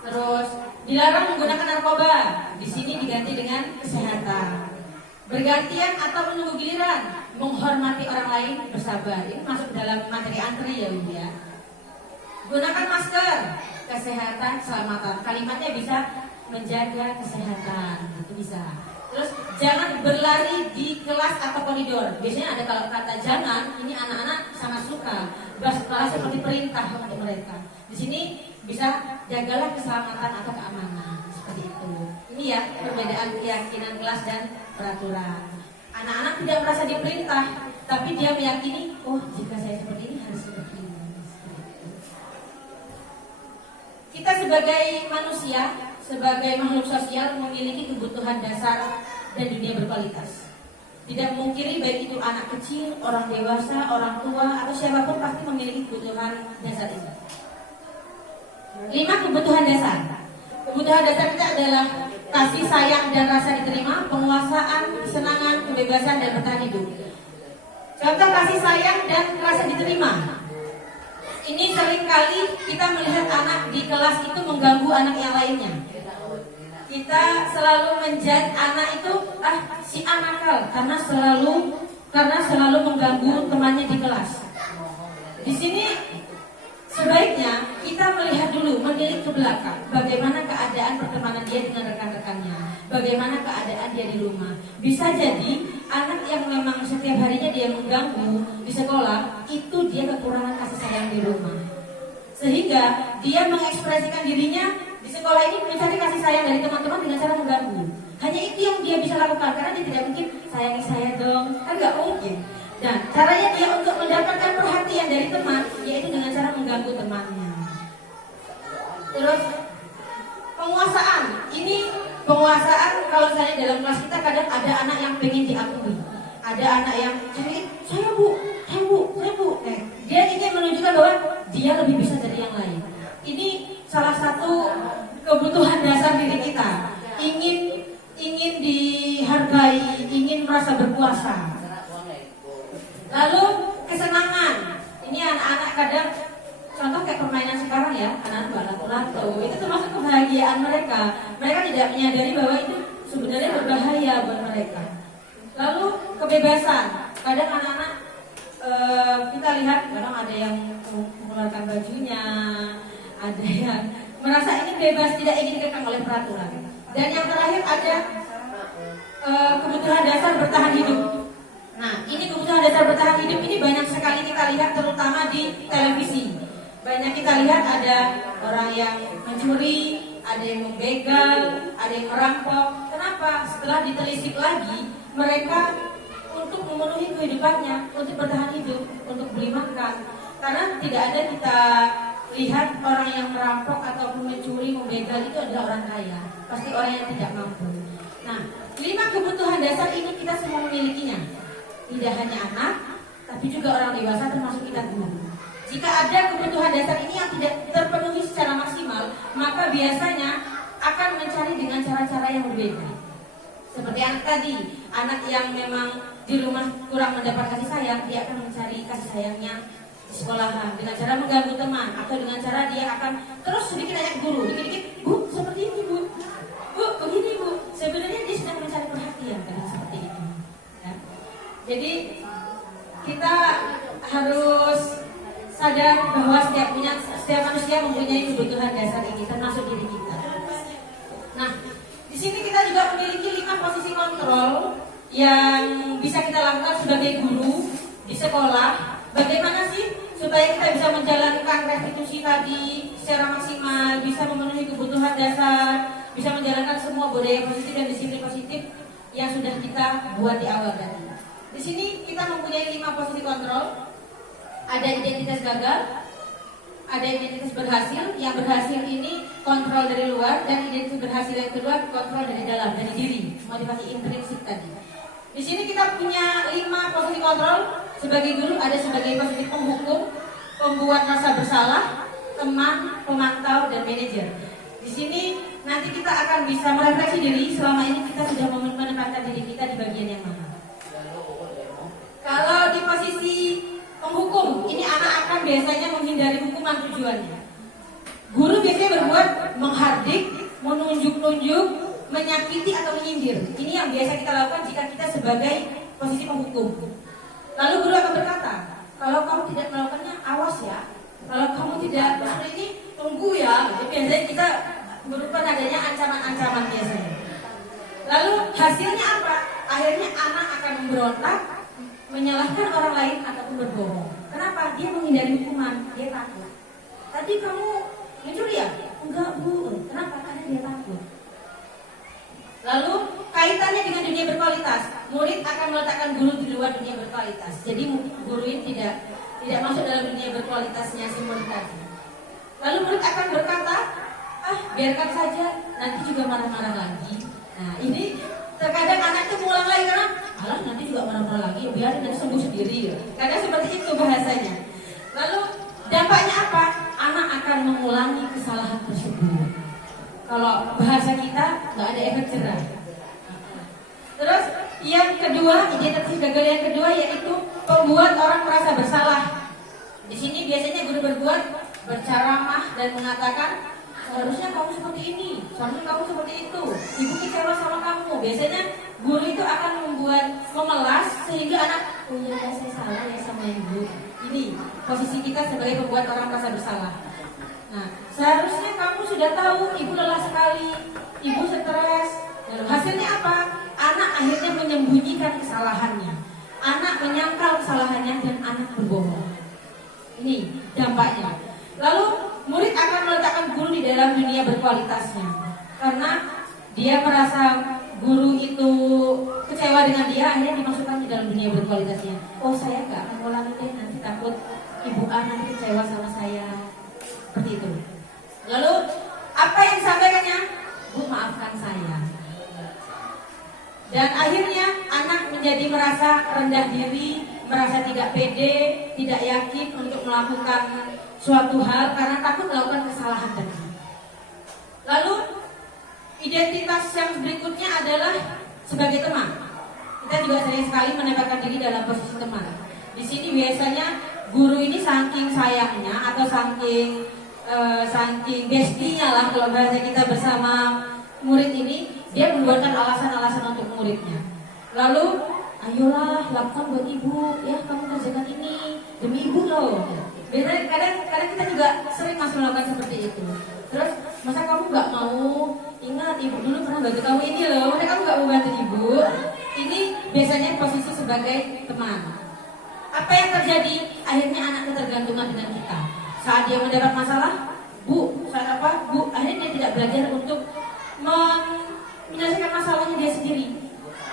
Terus dilarang menggunakan narkoba. Di sini diganti dengan kesehatan. Bergantian atau menunggu giliran, menghormati orang lain, bersabar. Ini masuk dalam materi antri ya, Bu ya. Gunakan masker, kesehatan, keselamatan. Kalimatnya bisa menjaga kesehatan, itu bisa. Terus jangan berlari di kelas atau koridor. Biasanya ada kalau kata jangan, ini anak-anak sangat suka. Bersekolah seperti perintah untuk mereka. Di sini bisa jagalah keselamatan atau keamanan seperti itu. Ini ya perbedaan keyakinan kelas dan peraturan. Anak-anak tidak merasa diperintah, tapi dia meyakini, oh jika saya seperti ini harus seperti ini. Seperti itu. Kita sebagai manusia, sebagai makhluk sosial memiliki kebutuhan dasar dan dunia berkualitas. Tidak memungkiri baik itu anak kecil, orang dewasa, orang tua, atau siapapun pasti memiliki kebutuhan dasar ini. 5 kebutuhan dasar. Kebutuhan dasar kita adalah kasih sayang dan rasa diterima, penguasaan, kesenangan, kebebasan, dan bertahan hidup. Contoh kasih sayang dan rasa diterima. Ini seringkali kita melihat anak di kelas itu mengganggu anak yang lainnya. Kita selalu menjudge anak itu si anak nakal karena selalu mengganggu temannya di kelas. Di sini sebaiknya kita melihat dulu, menilik ke belakang, bagaimana keadaan pertemanan dia dengan rekan-rekannya, bagaimana keadaan dia di rumah. Bisa jadi anak yang memang setiap harinya dia mengganggu di sekolah, itu dia kekurangan kasih sayang di rumah, sehingga dia mengekspresikan dirinya di sekolah ini mencari kasih sayang dari teman-teman dengan cara mengganggu. Hanya itu yang dia bisa lakukan, karena dia tidak mungkin sayangi saya dong, kan nggak mungkin. Dan caranya dia untuk mendapatkan perhatian dari teman, yaitu dengan cara mengganggu temannya. Terus penguasaan, ini penguasaan kalau saya dalam kelas kita kadang ada anak yang pengen diakui, ada anak yang saya bu, dia ingin menunjukkan bahwa dia lebih bisa dari yang lain. Ini salah satu kebutuhan dasar diri kita, ingin dihargai, ingin merasa berkuasa. Lalu kesenangan, ini anak-anak kadang contoh kayak permainan sekarang ya, anak-anak lato-lato, itu termasuk kebahagiaan mereka. Mereka tidak menyadari bahwa itu sebenarnya berbahaya buat mereka. Lalu kebebasan, kadang anak-anak kita lihat kadang ada yang mengeluarkan bajunya, ada yang merasa ini bebas, tidak ingin dikekang oleh peraturan. Dan yang terakhir ada kebutuhan dasar bertahan hidup. Nah, ini kebutuhan dasar bertahan hidup ini banyak sekali kita lihat, terutama di televisi. Banyak kita lihat ada orang yang mencuri, ada yang membegal, ada yang merampok. Kenapa? Setelah ditelisik lagi, mereka untuk memenuhi kehidupannya, untuk bertahan hidup, untuk beli makan. Karena tidak ada kita lihat orang yang merampok ataupun mencuri, membegal itu adalah orang kaya. Pasti orang yang tidak mampu. Nah, 5 kebutuhan dasar ini kita semua memilikinya. Tidak hanya anak, tapi juga orang dewasa termasuk kita guru. Jika ada kebutuhan dasar ini yang tidak terpenuhi secara maksimal, maka biasanya akan mencari dengan cara-cara yang berbeda. Seperti anak tadi, anak yang memang di rumah kurang mendapat kasih sayang, dia akan mencari kasih sayangnya di sekolahan dengan cara mengganggu teman, atau dengan cara dia akan terus sedikit nanya ke guru, dikit-dikit, bu seperti ini bu begini bu. Sebenarnya dia sedang mencari perhatian kan seperti itu. Ya. Jadi kita harus sadar bahwa setiap manusia mempunyai kebutuhan dasar ini, termasuk diri kita. Nah, di sini kita juga memiliki 5 posisi kontrol yang bisa kita lakukan sebagai guru di sekolah. Bagaimana sih supaya kita bisa menjalankan restitusi tadi secara maksimal, bisa memenuhi kebutuhan dasar, bisa menjalankan semua budaya positif dan disiplin positif yang sudah kita buat di awal tadi. Di sini kita mempunyai 5 posisi kontrol. Ada identitas gagal, ada identitas berhasil. Yang berhasil ini kontrol dari luar, dan identitas berhasil yang kedua kontrol dari dalam, dari diri, motivasi intrinsik tadi. Di sini kita punya 5 posisi kontrol. Sebagai guru ada sebagai posisi penghukum, pembuat rasa bersalah, teman, pemantau, dan manajer. Di sini nanti kita akan bisa merefleksi diri selama ini kita sudah menempatkan diri kita di bagian yang mana. Kalau di posisi penghukum, ini anak akan biasanya menghindari hukuman tujuannya. Guru biasanya berbuat menghardik, menunjuk-nunjuk, menyakiti atau menyindir. Ini yang biasa kita lakukan jika kita sebagai posisi penghukum. Lalu guru akan berkata, kalau kamu tidak melakukannya, awas ya. Kalau kamu tidak seperti ini, tunggu ya. Jadi biasanya kita berupa adanya ancaman-ancaman biasanya. Lalu hasilnya apa? Akhirnya anak akan memberontak, menyalahkan orang lain ataupun berbohong. Kenapa? Dia menghindari hukuman, dia takut. Tadi kamu mencuri ya? Enggak bu. Kenapa? Karena dia takut. Lalu kaitannya dengan dunia berkualitas, murid akan meletakkan guru di luar dunia berkualitas. Jadi guru ini tidak masuk dalam dunia berkualitasnya si murid tadi. Lalu murid akan berkata, biarkan saja, nanti juga marah-marah lagi. Nah ini terkadang anak itu mengulang lagi karena nanti juga marah-marah lagi, biarin nanti sembuh sendiri. Kadang seperti itu bahasanya. Lalu dampaknya apa? Anak akan mengulangi kesalahan tersebut. Kalau bahasa kita nggak ada efek jerah. Terus yang kedua, identitas gagal yang kedua yaitu membuat orang merasa bersalah. Di sini biasanya guru berceramah dan mengatakan seharusnya kamu seperti ini, seharusnya kamu seperti itu, ibu kecewa sama kamu. Biasanya guru itu akan memelas sehingga anak, oh ya saya salah ya sama ibu. Ini posisi kita sebagai pembuat orang merasa bersalah. Nah, seharusnya kamu sudah tahu ibu lelah sekali, ibu stres. Lalu hasilnya apa? Anak akhirnya menyembunyikan kesalahannya. Anak menyangkal kesalahannya dan anak berbohong. Ini dampaknya. Lalu murid akan meletakkan guru di dalam dunia berkualitasnya. Karena dia merasa guru itu kecewa dengan dia, akhirnya dimasukkan di dalam dunia berkualitasnya. Oh saya gak akan ngulangi deh, nanti takut ibu A nanti kecewa sama saya. Seperti itu. Lalu apa yang disampaikannya? Bu maafkan saya. Dan akhirnya anak menjadi merasa rendah diri, merasa tidak pede, tidak yakin untuk melakukan suatu hal karena takut melakukan kesalahan tadi. Lalu identitas yang berikutnya adalah sebagai teman. Kita juga sering sekali menempatkan diri dalam posisi teman. Di sini biasanya guru ini saking sayangnya atau saking bestinya lah kalau bahasa kita bersama murid ini, dia membuatkan alasan-alasan untuk muridnya. Lalu, ayolah lakukan buat ibu, ya kamu kerjakan ini demi ibu loh. Biasanya kadang kita juga sering masih melakukan seperti itu. Terus masa kamu nggak mau ingat ibu dulu pernah bantu kamu ini loh, masa kamu nggak mau bantu ibu? Ini biasanya posisi sebagai teman. Apa yang terjadi? Akhirnya anak ketergantungan dengan kita. Saat dia mendapat masalah, akhirnya dia tidak belajar untuk menyelesaikan masalahnya dia sendiri.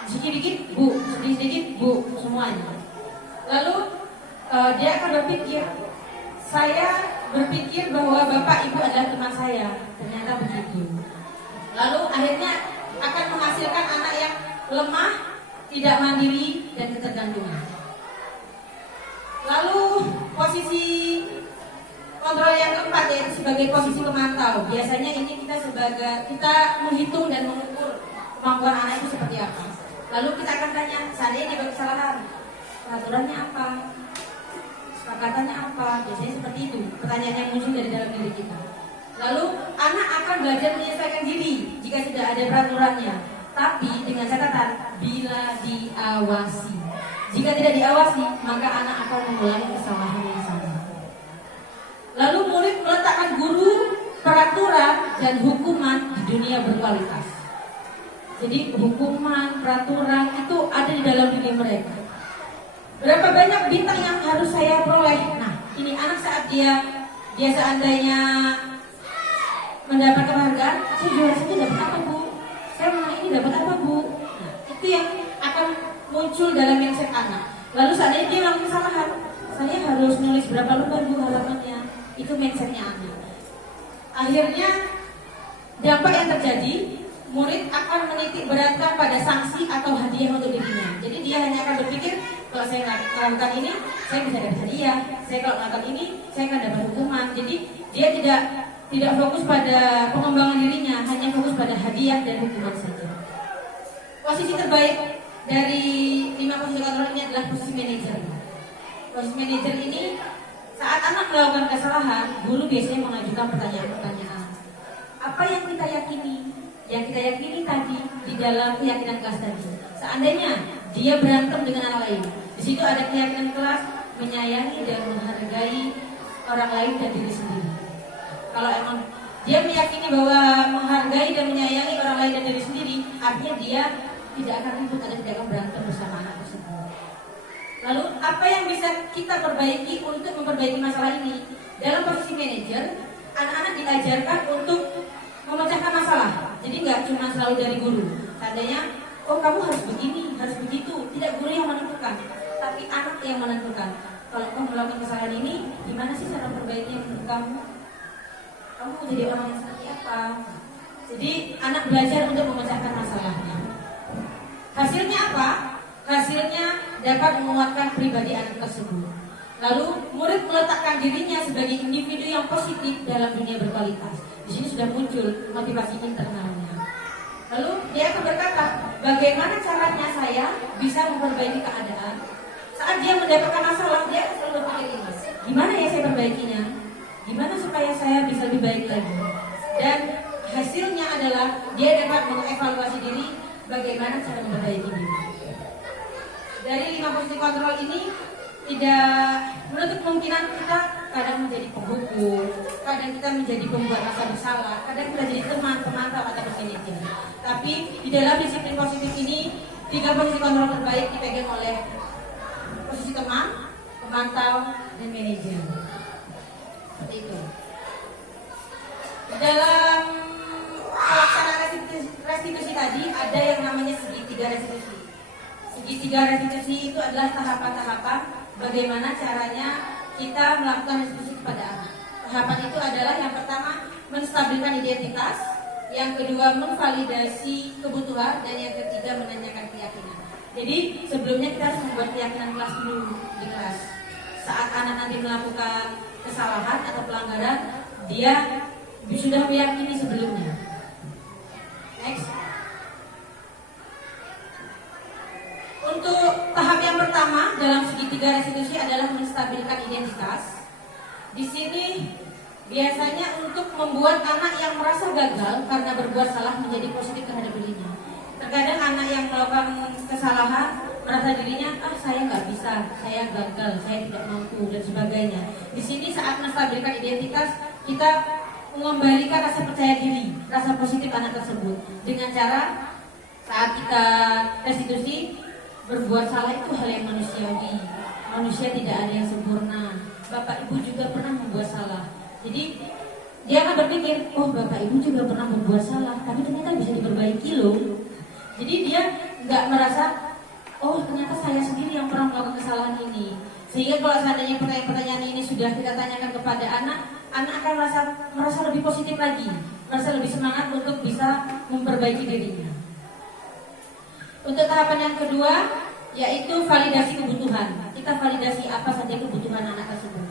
Sedikit-sedikit, bu, sedikit-sedikit, bu, semuanya. Lalu dia akan berpikir, saya berpikir bahwa bapak ibu adalah teman saya. Ternyata begitu. Lalu akhirnya akan menghasilkan anak yang lemah, tidak mandiri, dan ketergantungan. Lalu posisi kontrol yang keempat yaitu sebagai posisi pemantau. Biasanya ini kita menghitung dan mengukur kemampuan anak itu seperti apa. Lalu kita akan tanya, seandainya dia berkesalahan, peraturannya apa? Kesepakatannya apa? Biasanya seperti itu pertanyaan yang muncul dari dalam diri kita. Lalu anak akan belajar menyelesaikan diri jika tidak ada peraturannya, tapi dengan catatan bila diawasi. Jika tidak diawasi, maka anak akan mengulangi kesalahan yang sama. Lalu murid meletakkan guru, peraturan, dan hukuman di dunia berkualitas. Jadi hukuman, peraturan itu ada di dalam diri mereka. Berapa banyak bintang yang harus saya peroleh? Nah, ini anak saat dia seandainya mendapat penghargaan, saya juara satu dapat apa bu? Saya menang ini dapat apa bu? Nah, itu yang akan muncul dalam mindset anak. Lalu seandainya dia melakukan kesalahan, saya harus nulis berapa lembar bu halamannya? Itu mindsetnya anak. Akhirnya dampak yang terjadi, murid akan menitik beratkan pada sanksi atau hadiah untuk dirinya. Jadi dia hanya akan berpikir, kalau saya melakukan ini, saya bisa dapat hadiah. Saya kalau melakukan ini, saya akan dapat hukuman. Jadi dia tidak fokus pada pengembangan dirinya, hanya fokus pada hadiah dan hukuman saja. Posisi terbaik dari 5 posisi kontrol ini adalah posisi manajer. Posisi manajer ini saat anak melakukan kesalahan, guru biasanya mengajukan pertanyaan-pertanyaan. Apa yang kita yakini? Yang kita yakini tadi di dalam keyakinan kelas tadi. Seandainya dia berantem dengan anak lain, di situ ada keyakinan kelas menyayangi dan menghargai orang lain dan diri sendiri. Kalau emang dia meyakini bahwa menghargai dan menyayangi orang lain dan diri sendiri, artinya dia tidak akan ribut atau tidak akan berantem bersama anak tersebut. Lalu apa yang bisa kita perbaiki untuk memperbaiki masalah ini? Dalam posisi manajer, anak-anak diajarkan untuk memecahkan masalah. Jadi nggak cuma selalu dari guru. Tandanya, oh kamu harus begini, harus begitu. Tidak guru yang menentukan, tapi anak yang menentukan. Kalau kamu melakukan kesalahan ini, gimana sih cara perbaikinya menurut kamu? Kamu mau jadi orang yang seperti apa? Jadi anak belajar untuk memecahkan masalahnya. Hasilnya apa? Hasilnya dapat menguatkan pribadi anak tersebut. Lalu murid meletakkan dirinya sebagai individu yang positif dalam dunia berkualitas. Di sini sudah muncul motivasi internalnya. Lalu dia akan berkata, bagaimana caranya saya bisa memperbaiki keadaan? Saat dia mendapatkan masalah, dia akan selalu berpikir ini, gimana ya saya perbaikinya? Gimana supaya saya bisa lebih baik lagi? Dan hasilnya adalah dia dapat mengevaluasi diri, bagaimana cara memperbaiki diri. Dari 5 posisi kontrol ini tidak menutup kemungkinan kita kadang menjadi penghukum, kadang kita menjadi pembuat rasa bersalah, kadang kita jadi teman, pemantau atau manajer. Tapi di dalam disiplin positif ini 3 posisi kontrol terbaik dipegang oleh posisi teman, pemantau, dan manajer. Seperti itu. Di dalam pelaksanaan restitusi tadi ada yang namanya segitiga restitusi. Segitiga restitusi itu adalah tahapan-tahapan bagaimana caranya kita melakukan restitusi kepada anak. Tahapan itu adalah yang pertama menstabilkan identitas, yang kedua memvalidasi kebutuhan, dan yang ketiga menanyakan keyakinan. Jadi sebelumnya kita harus membuat keyakinan kelas dulu di kelas. Saat anak nanti melakukan kesalahan atau pelanggaran, dia sudah meyakini sebelumnya. Next. Untuk tahap yang pertama dalam segitiga restitusi adalah menstabilkan identitas. Di sini biasanya untuk membuat anak yang merasa gagal karena berbuat salah menjadi positif terhadap dirinya. Terkadang anak yang melakukan kesalahan merasa dirinya, saya nggak bisa, saya gagal, saya tidak mampu dan sebagainya. Di sini saat menstabilkan identitas, kita mengembalikan rasa percaya diri, rasa positif anak tersebut dengan cara saat kita restitusi, berbuat salah itu hal yang manusiawi. Manusia tidak ada yang sempurna. Bapak ibu juga pernah membuat salah. Jadi dia akan berpikir, oh bapak ibu juga pernah membuat salah, tapi ternyata bisa diperbaiki loh. Jadi dia nggak merasa, oh ternyata saya sendiri yang pernah melakukan kesalahan ini. Sehingga kalau seandainya pertanyaan-pertanyaan ini sudah kita tanyakan kepada anak, anak akan merasa lebih positif lagi, merasa lebih semangat untuk bisa memperbaiki dirinya. Untuk tahapan yang kedua, yaitu validasi kebutuhan. Kita validasi apa saja kebutuhan anak tersebut.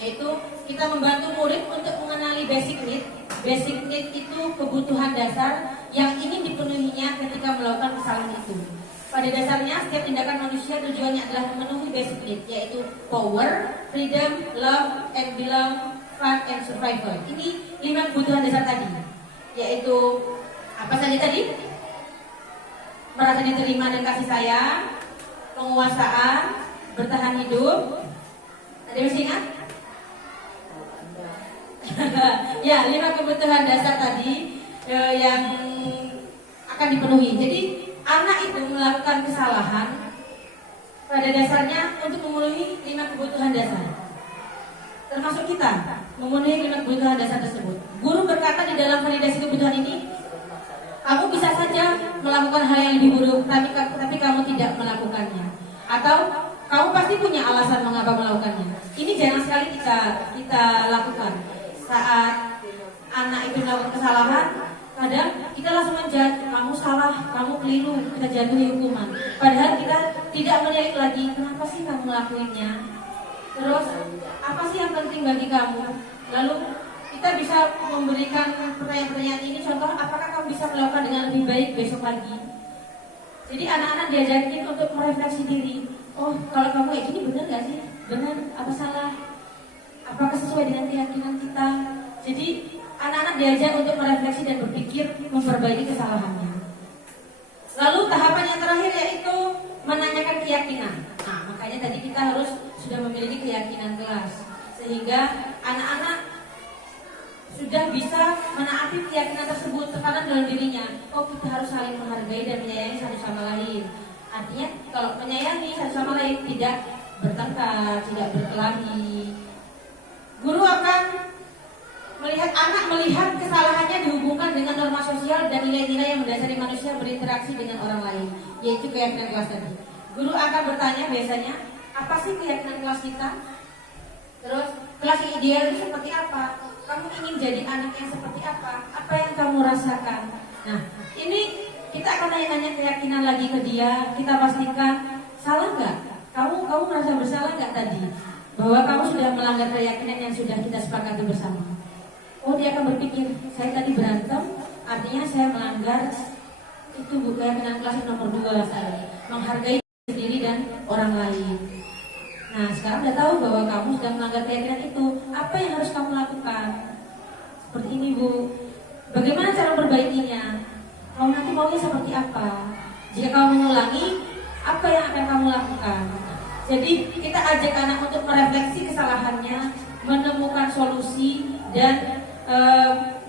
Yaitu kita membantu murid untuk mengenali basic need. Basic need itu kebutuhan dasar yang ingin dipenuhinya ketika melakukan kesalahan itu. Pada dasarnya, setiap tindakan manusia tujuannya adalah memenuhi basic need, yaitu power, freedom, love, and belong, fun, and survival. Ini 5 kebutuhan dasar tadi. Yaitu apa saja tadi? Merasa diterima dan kasih sayang, penguasaan, bertahan hidup. Ada yang masih ingat? Ya, 5 kebutuhan dasar tadi yang akan dipenuhi. Jadi anak itu melakukan kesalahan pada dasarnya untuk memenuhi 5 kebutuhan dasar. Termasuk kita memenuhi 5 kebutuhan dasar tersebut. Guru berkata di dalam validasi kebutuhan ini, kamu bisa saja melakukan hal yang lebih buruk, tapi kamu tidak melakukannya. Atau kamu pasti punya alasan mengapa melakukannya. Ini jarang sekali kita lakukan. Saat anak itu melakukan kesalahan, kadang kita langsung menjudge, kamu salah, kamu keliru, kita jatuhi hukuman. Padahal kita tidak melihat lagi, kenapa sih kamu ngelakuinnya? Terus, apa sih yang penting bagi kamu? Lalu kita bisa memberikan pertanyaan-pertanyaan ini, contoh, apakah kamu bisa melakukan dengan lebih baik besok pagi? Jadi anak-anak diajarin untuk merefleksi diri. Oh, kalau kamu kayak gini benar gak sih? Benar, apa salah? Apakah sesuai dengan keyakinan kita? Jadi anak-anak diajar untuk merefleksi dan berpikir memperbaiki kesalahannya. Lalu tahapan yang terakhir yaitu menanyakan keyakinan. Nah, makanya tadi kita harus sudah memiliki keyakinan kelas, sehingga anak-anak sudah bisa menaati keyakinan tersebut, tekanan dalam dirinya. Oh, kita harus saling menghargai dan menyayangi satu sama lain. Artinya kalau menyayangi satu sama lain, tidak bertengkar, tidak berkelahi. Guru akan melihat kesalahannya dihubungkan dengan norma sosial dan nilai-nilai yang mendasari manusia berinteraksi dengan orang lain, yaitu keyakinan kelas tadi. Guru akan bertanya biasanya, apa sih keyakinan kelas kita? Terus kelas yang ideal itu seperti apa? Kamu ingin jadi anak yang seperti apa? Apa yang kamu rasakan? Nah, ini kita akan tanya-tanya keyakinan lagi ke dia. Kita pastikan salah nggak? Kamu merasa bersalah nggak tadi? Bahwa kamu sudah melanggar keyakinan yang sudah kita sepakati bersama. Oh, dia akan berpikir, saya tadi berantem, artinya saya melanggar itu keyakinan kelas nomor 2 saya. Menghargai sendiri dan orang lain. Nah, sekarang udah tahu bahwa kamu sudah melanggar keyakinan itu. Apa yang harus kamu lakukan? Seperti ini, Bu. Bagaimana cara perbaikinya? Kamu nanti maunya seperti apa? Jika kamu mengulangi, apa yang akan kamu lakukan? Jadi kita ajak anak untuk merefleksi kesalahannya, menemukan solusi, dan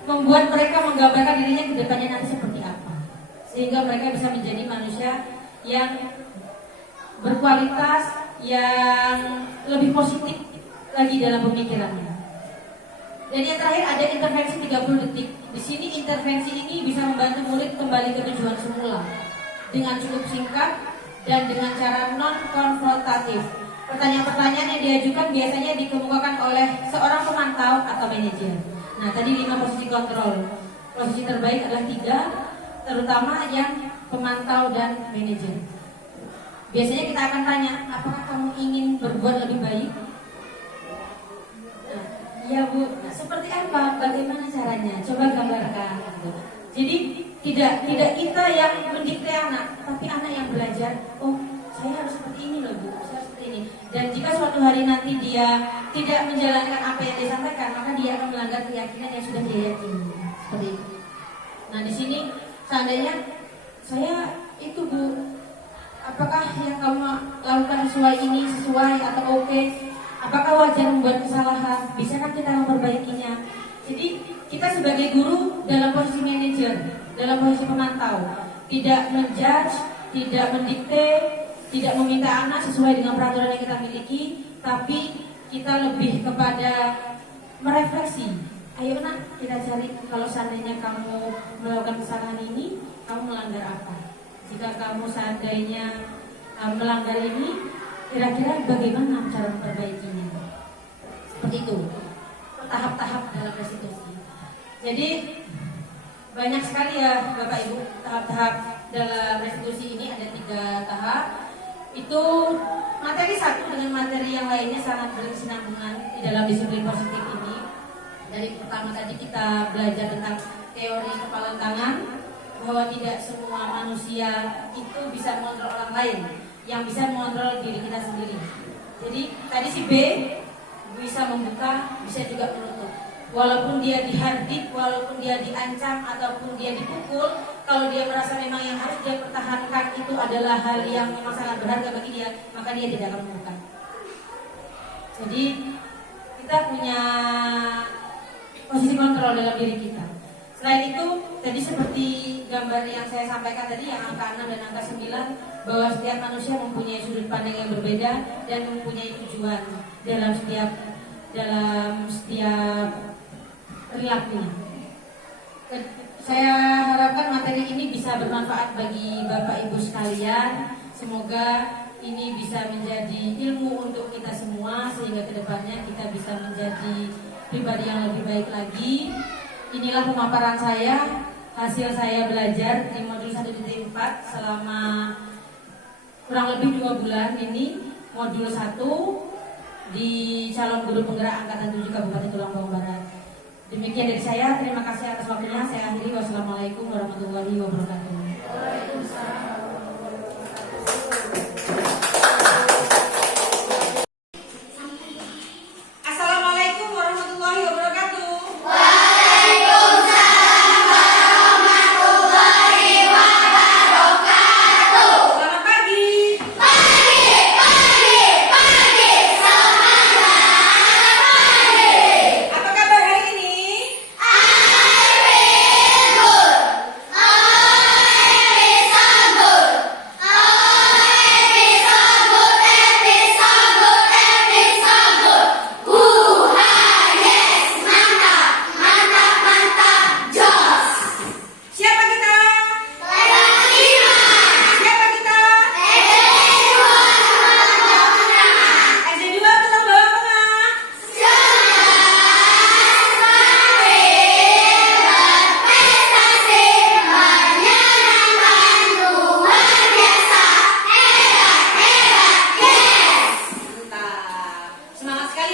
membuat mereka menggambarkan dirinya ke depannya nanti seperti apa. Sehingga mereka bisa menjadi manusia yang berkualitas, yang lebih positif lagi dalam pemikirannya. Dan yang terakhir ada intervensi 30 detik. Di sini intervensi ini bisa membantu murid kembali ke tujuan semula dengan cukup singkat dan dengan cara non-konfrontatif. Pertanyaan-pertanyaan yang diajukan biasanya dikemukakan oleh seorang pemantau atau manajer. Nah, tadi 5 posisi kontrol. Posisi terbaik adalah 3, terutama yang pemantau dan manajer. Biasanya kita akan tanya, apakah kamu ingin berbuat lebih baik? Nah, ya Bu, nah, seperti apa? Bagaimana caranya? Coba gambarkan. Jadi tidak kita yang mendikte anak, tapi anak yang belajar. Oh, saya harus seperti ini loh Bu, saya harus seperti ini. Dan jika suatu hari nanti dia tidak menjalankan apa yang disampaikan, maka dia akan melanggar keyakinan yang sudah dia yakini. Seperti itu. Nah, di sini seandainya saya itu Bu, apakah yang kamu lakukan sesuai atau oke? Apakah wajar membuat kesalahan? Bisakah kita memperbaikinya? Jadi kita sebagai guru dalam posisi manajer, dalam posisi pemantau, tidak menjudge, tidak mendikte, tidak meminta anak sesuai dengan peraturan yang kita miliki, tapi kita lebih kepada merefleksi. Ayo nak, kita cari kalau seandainya kamu melakukan kesalahan ini, kamu melanggar apa? Jika kamu seandainya melanggar ini, kira-kira bagaimana cara memperbaikinya? Seperti itu, tahap-tahap dalam restitusi. Jadi banyak sekali ya Bapak Ibu, tahap-tahap dalam restitusi ini ada 3 tahap. Itu materi satu dengan materi yang lainnya sangat berkesinambungan di dalam disiplin positif ini. Dari pertama tadi kita belajar tentang teori kepalan tangan, bahwa tidak semua manusia itu bisa mengontrol orang lain, yang bisa mengontrol diri kita sendiri. Jadi tadi si B bisa membuka, bisa juga menutup. Walaupun dia dihardik, walaupun dia diancam ataupun dia dipukul, kalau dia merasa memang yang harus dia pertahankan itu adalah hal yang memang sangat berharga bagi dia, maka dia tidak akan membuka. Jadi kita punya posisi kontrol dalam diri kita. Selain itu, tadi seperti gambar yang saya sampaikan tadi, yang angka 6 dan angka 9, bahwa setiap manusia mempunyai sudut pandang yang berbeda dan mempunyai tujuan dalam setiap perilakunya. Saya harapkan materi ini bisa bermanfaat bagi Bapak Ibu sekalian. Semoga ini bisa menjadi ilmu untuk kita semua, sehingga kedepannya kita bisa menjadi pribadi yang lebih baik lagi. Inilah pemaparan saya, hasil saya belajar di modul 1.4 selama kurang lebih 2 bulan ini. Modul 1 di calon guru penggerak angkatan 7 Kabupaten Tulang Bawang Barat. Demikian dari saya, terima kasih atas waktunya. Saya akhiri, wassalamualaikum warahmatullahi wabarakatuh. Assalamualaikum warahmatullahi wabarakatuh. Selamat pagi. Apa kabar hari ini?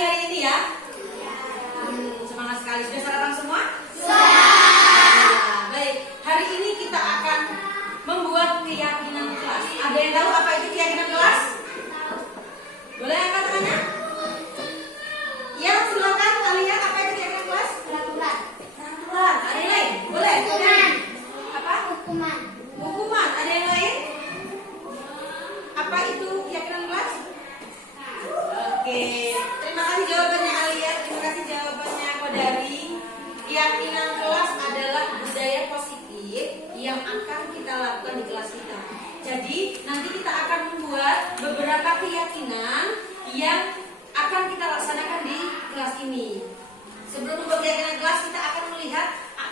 hari ini ya? Semangat sekali. Sudah sarapan semua? Baik, hari ini kita akan membuat keyakinan kelas. Ada yang tahu apa itu keyakinan kelas? Boleh angkat tangannya? Ya, silakan kalian. Apa itu keyakinan kelas? Peraturan. Peraturan. Ada yang lain? Boleh? Apa? Hukuman. Hukuman. Ada yang lain? Apa itu keyakinan kelas? Oke. Terima kasih jawabannya Alia. Terima kasih jawabannya Kodari. Keyakinan kelas adalah budaya positif yang akan kita lakukan di kelas kita. Jadi nanti kita akan membuat beberapa keyakinan yang akan kita laksanakan di kelas ini. Sebelum membuat keyakinan kelas, kita akan melihat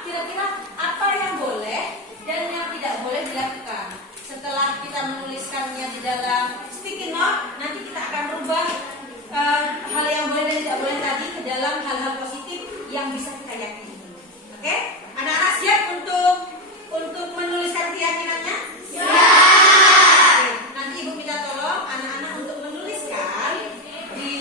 kira-kira apa yang boleh dan yang tidak boleh dilakukan. Setelah kita menuliskannya di dalam sticky note, nanti kita akan rubah hal yang boleh dan tidak boleh tadi ke dalam hal-hal positif yang bisa kita yakini. Oke? Anak-anak siap untuk menuliskan keyakinannya? Oke. Nanti Ibu minta tolong anak-anak untuk menuliskan di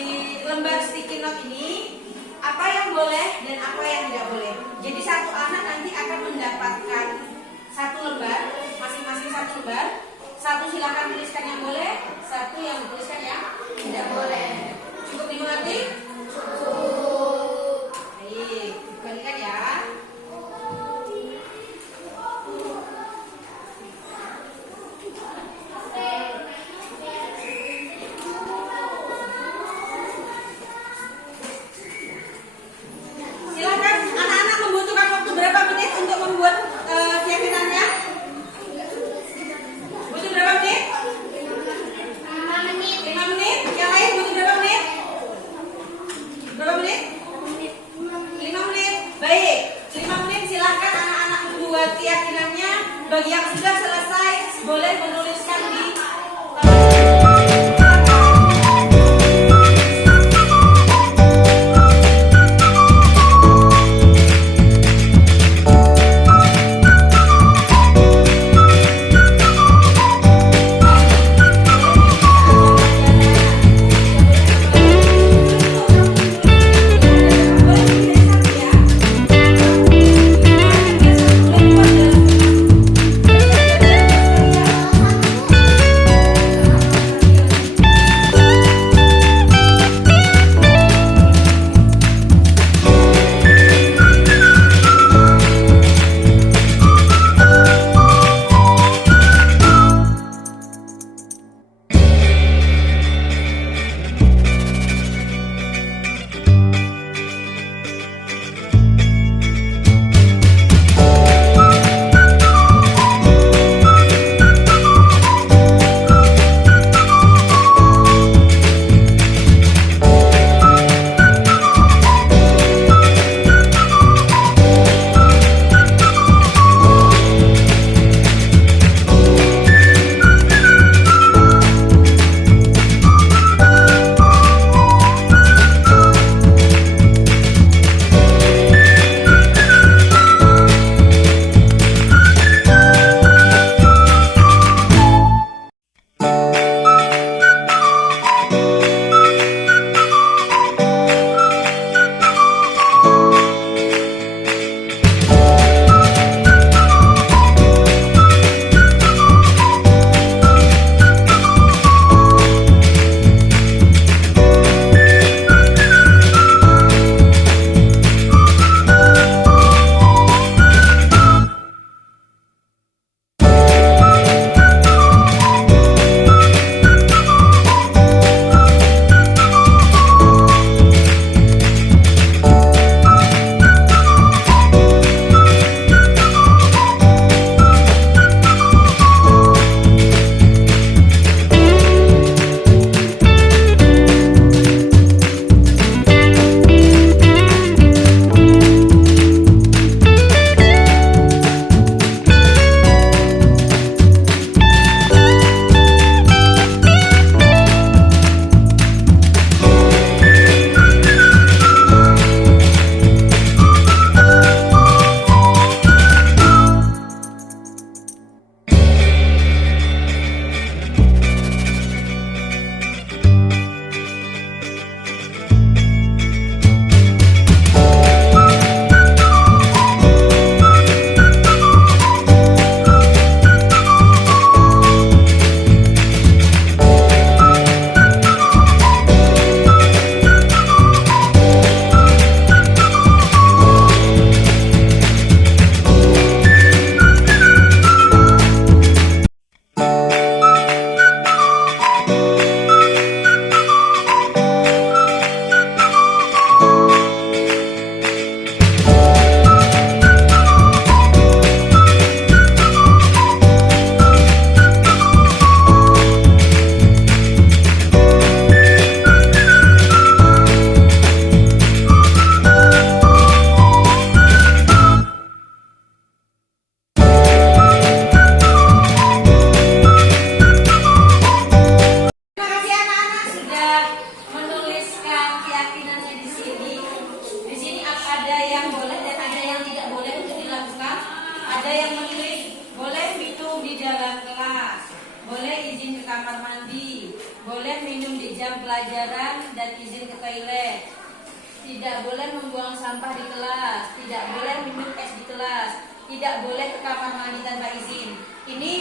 lembar sticky note ini apa yang boleh dan apa yang tidak boleh. Jadi satu anak nanti akan mendapatkan satu lembar, masing-masing satu lembar. Satu silakan tuliskan yang boleh, satu yang tuliskan yang tidak boleh. Cukup dimengerti? Cukup. Baik, kembalikan ya. Silakan anak-anak membutuhkan waktu berapa menit untuk membuat keyakinannya? Butuh berapa menit? 5 menit. 5 menit. Yang lain butuh berapa menit? Berapa menit? 5 menit. Baik, 5 menit silakan anak-anak membuat keyakinannya. Bagi yang sudah selesai, boleh menuliskan di boleh Ada yang menulis boleh minum di dalam kelas, boleh izin ke kamar mandi, boleh minum di jam pelajaran dan izin ke toilet. Tidak boleh membuang sampah di kelas, tidak boleh minum es di kelas, tidak boleh ke kamar mandi tanpa izin. Ini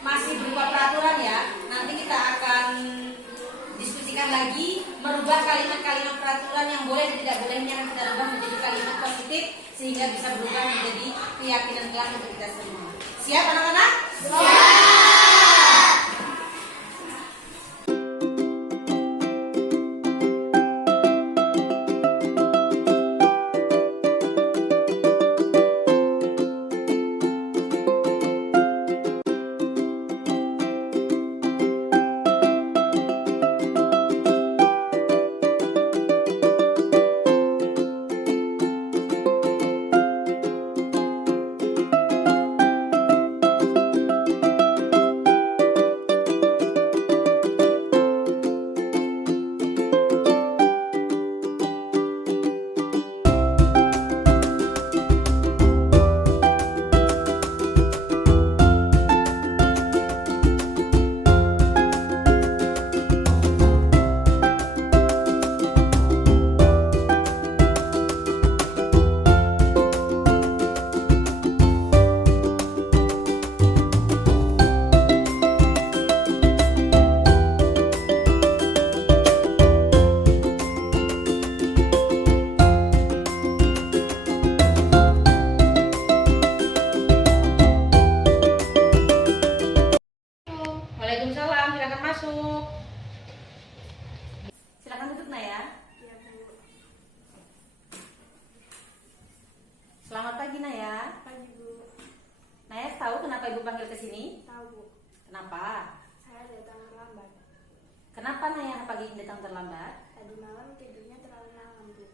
masih berupa peraturan ya. Nanti kita akan diskusikan lagi, merubah kalimat-kalimat peraturan yang boleh dan tidak bolehnya akan kita rubah menjadi kalimat positif sehingga bisa berubah menjadi keyakinan kelas untuk kita semua. Siap anak-anak? Siap. Waalaikumsalam, silakan masuk. Silakan duduk Naya. Iya, Bu. Selamat pagi Naya. Pagi, Bu. Naya tahu kenapa Ibu panggil ke sini? Tahu, Bu. Kenapa? Saya datang terlambat. Kenapa Naya pagi ini datang terlambat? Tadi malam tidurnya terlalu malam, Bu.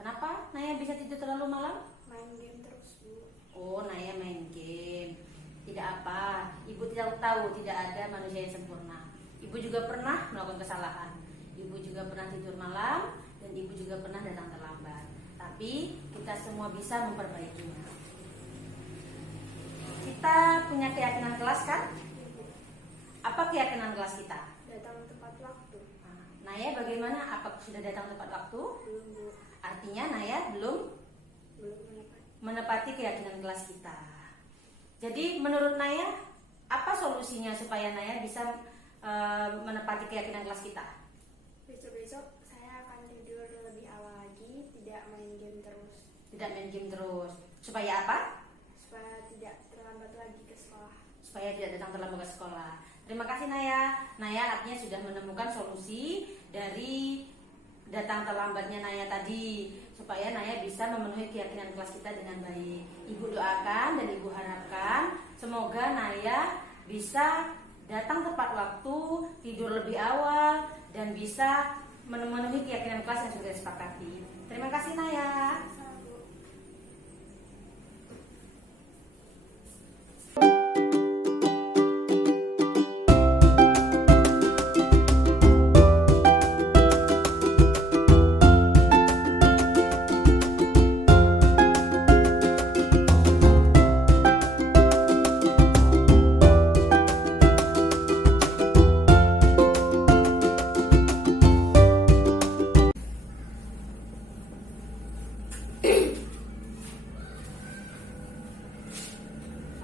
Kenapa Naya bisa tidur terlalu malam? Main game terus, Bu. Oh, Naya main game. Tidak apa, Ibu tidak tahu tidak ada manusia yang sempurna. Ibu juga pernah melakukan kesalahan. Ibu juga pernah tidur malam dan Ibu juga pernah datang terlambat. Tapi kita semua bisa memperbaikinya. Kita punya keyakinan kelas kan? Apa keyakinan kelas kita? Datang tepat waktu. Nah, Naya bagaimana? Apa sudah datang tepat waktu? Belum, Bu. Artinya Naya belum Belum menepati keyakinan kelas kita. Jadi menurut Naya, apa solusinya supaya Naya bisa menepati keyakinan kelas kita? Besok-besok saya akan tidur lebih awal lagi, tidak main game terus. Tidak main game terus. Supaya apa? Supaya tidak terlambat lagi ke sekolah. Supaya tidak datang terlambat ke sekolah. Terima kasih Naya. Naya artinya sudah menemukan solusi dari datang terlambatnya Naya tadi, supaya Naya bisa memenuhi keyakinan kelas kita dengan baik. Ibu doakan dan Ibu harapkan semoga Naya bisa datang tepat waktu, tidur lebih awal, dan bisa memenuhi keyakinan kelas yang sudah disepakati. Terima kasih Naya. Sama, Bu.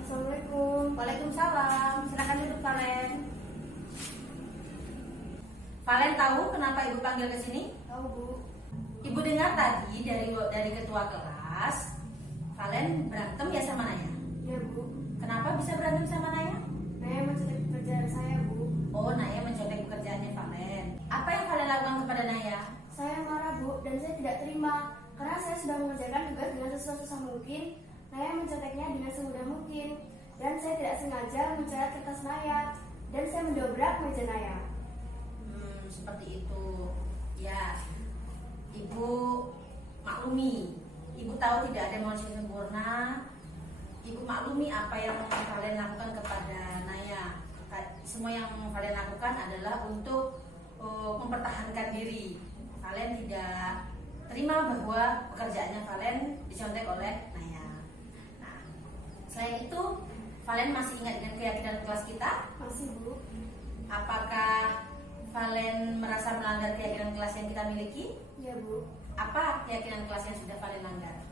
Assalamualaikum. Waalaikumsalam. Silakan duduk Valen. Valen tahu kenapa Ibu panggil ke sini? Tahu, Bu. Ibu dengar tadi dari ketua kelas, Valen berantem ya sama Naya. Ya, Bu. Kenapa bisa berantem sama Naya? Saya mencetak pekerjaan saya, Bu. Oh, Naya mencontek pekerjaannya Valen. Apa yang Valen lakukan kepada Naya? Saya marah, Bu, dan saya tidak terima. Karena saya sudah mengerjakan tugas dengan sesusah mungkin. Naya mencetaknya dengan semudah mungkin. Dan saya tidak sengaja mencoret kertas Naya. Dan saya mendobrak meja Naya. Seperti itu. Ya, Ibu maklumi. Ibu tahu tidak ada manusia sempurna. Ibu maklumi apa yang kalian lakukan kepada Naya. Semua yang kalian lakukan adalah untuk mempertahankan diri. Kalian tidak terima bahwa pekerjaannya kalian dicontek oleh Naya. Nah, Selain itu, Valen masih ingat dengan keyakinan kelas kita? Masih, Bu. Apakah Valen merasa melanggar keyakinan kelas yang kita miliki? Iya, Bu. Apa keyakinan kelas yang sudah Valen langgar?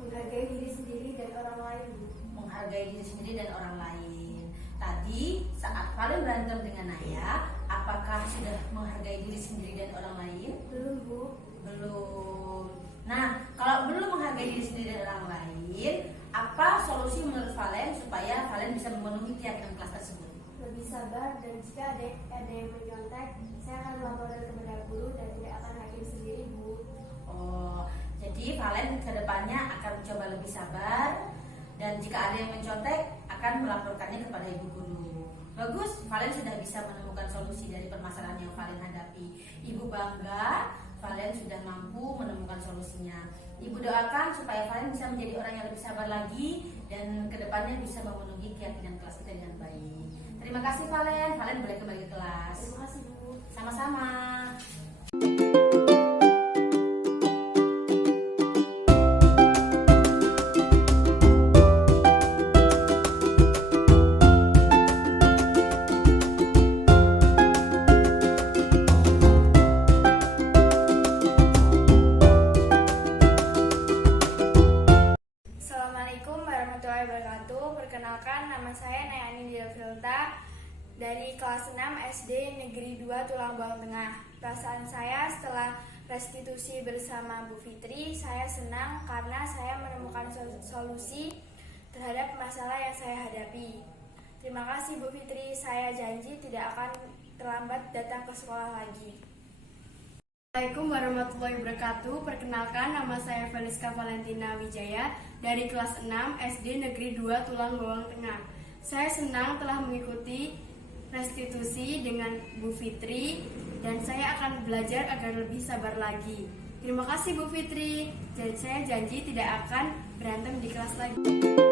Menghargai diri sendiri dan orang lain, Bu. Menghargai diri sendiri dan orang lain. Tadi saat Valen berantem dengan Naya, apakah sudah menghargai diri sendiri dan orang lain? Belum, Bu. Belum. Nah, kalau belum menghargai diri sendiri dan orang lain, apa solusi menurut Valen supaya Valen bisa memenuhi keyakinan kelas tersebut? Lebih sabar, dan jika ada yang menyontek, saya akan melaporkan kepada guru dan tidak akan hakim sendiri, Bu. Oh, jadi Valen kedepannya akan mencoba lebih sabar, dan jika ada yang mencontek akan melaporkannya kepada ibu guru. Bagus, Valen sudah bisa menemukan solusi dari permasalahan yang Valen hadapi. Ibu bangga, Valen sudah mampu menemukan solusinya. Ibu doakan supaya Valen bisa menjadi orang yang lebih sabar lagi dan kedepannya bisa memenuhi keyakinan kelas kita dengan baik. Terima kasih Valen. Valen boleh kembali ke kelas. Terima kasih, Bu. Sama-sama. Assalamualaikum warahmatullahi wabarakatuh. Perkenalkan, nama saya Nayani Dilfilta dari kelas 6 SD Negeri 2 Tulang Bawang Tengah. Perasaan saya setelah restitusi bersama Bu Fitri, saya senang karena saya menemukan solusi terhadap masalah yang saya hadapi. Terima kasih Bu Fitri, saya janji tidak akan terlambat datang ke sekolah lagi. Assalamualaikum warahmatullahi wabarakatuh. Perkenalkan, nama saya Feliska Valentina Wijaya dari kelas 6 SD Negeri 2 Tulang Bawang Tengah. Saya senang telah mengikuti restitusi dengan Bu Fitri dan saya akan belajar agar lebih sabar lagi. Terima kasih Bu Fitri. Saya janji tidak akan berantem di kelas lagi.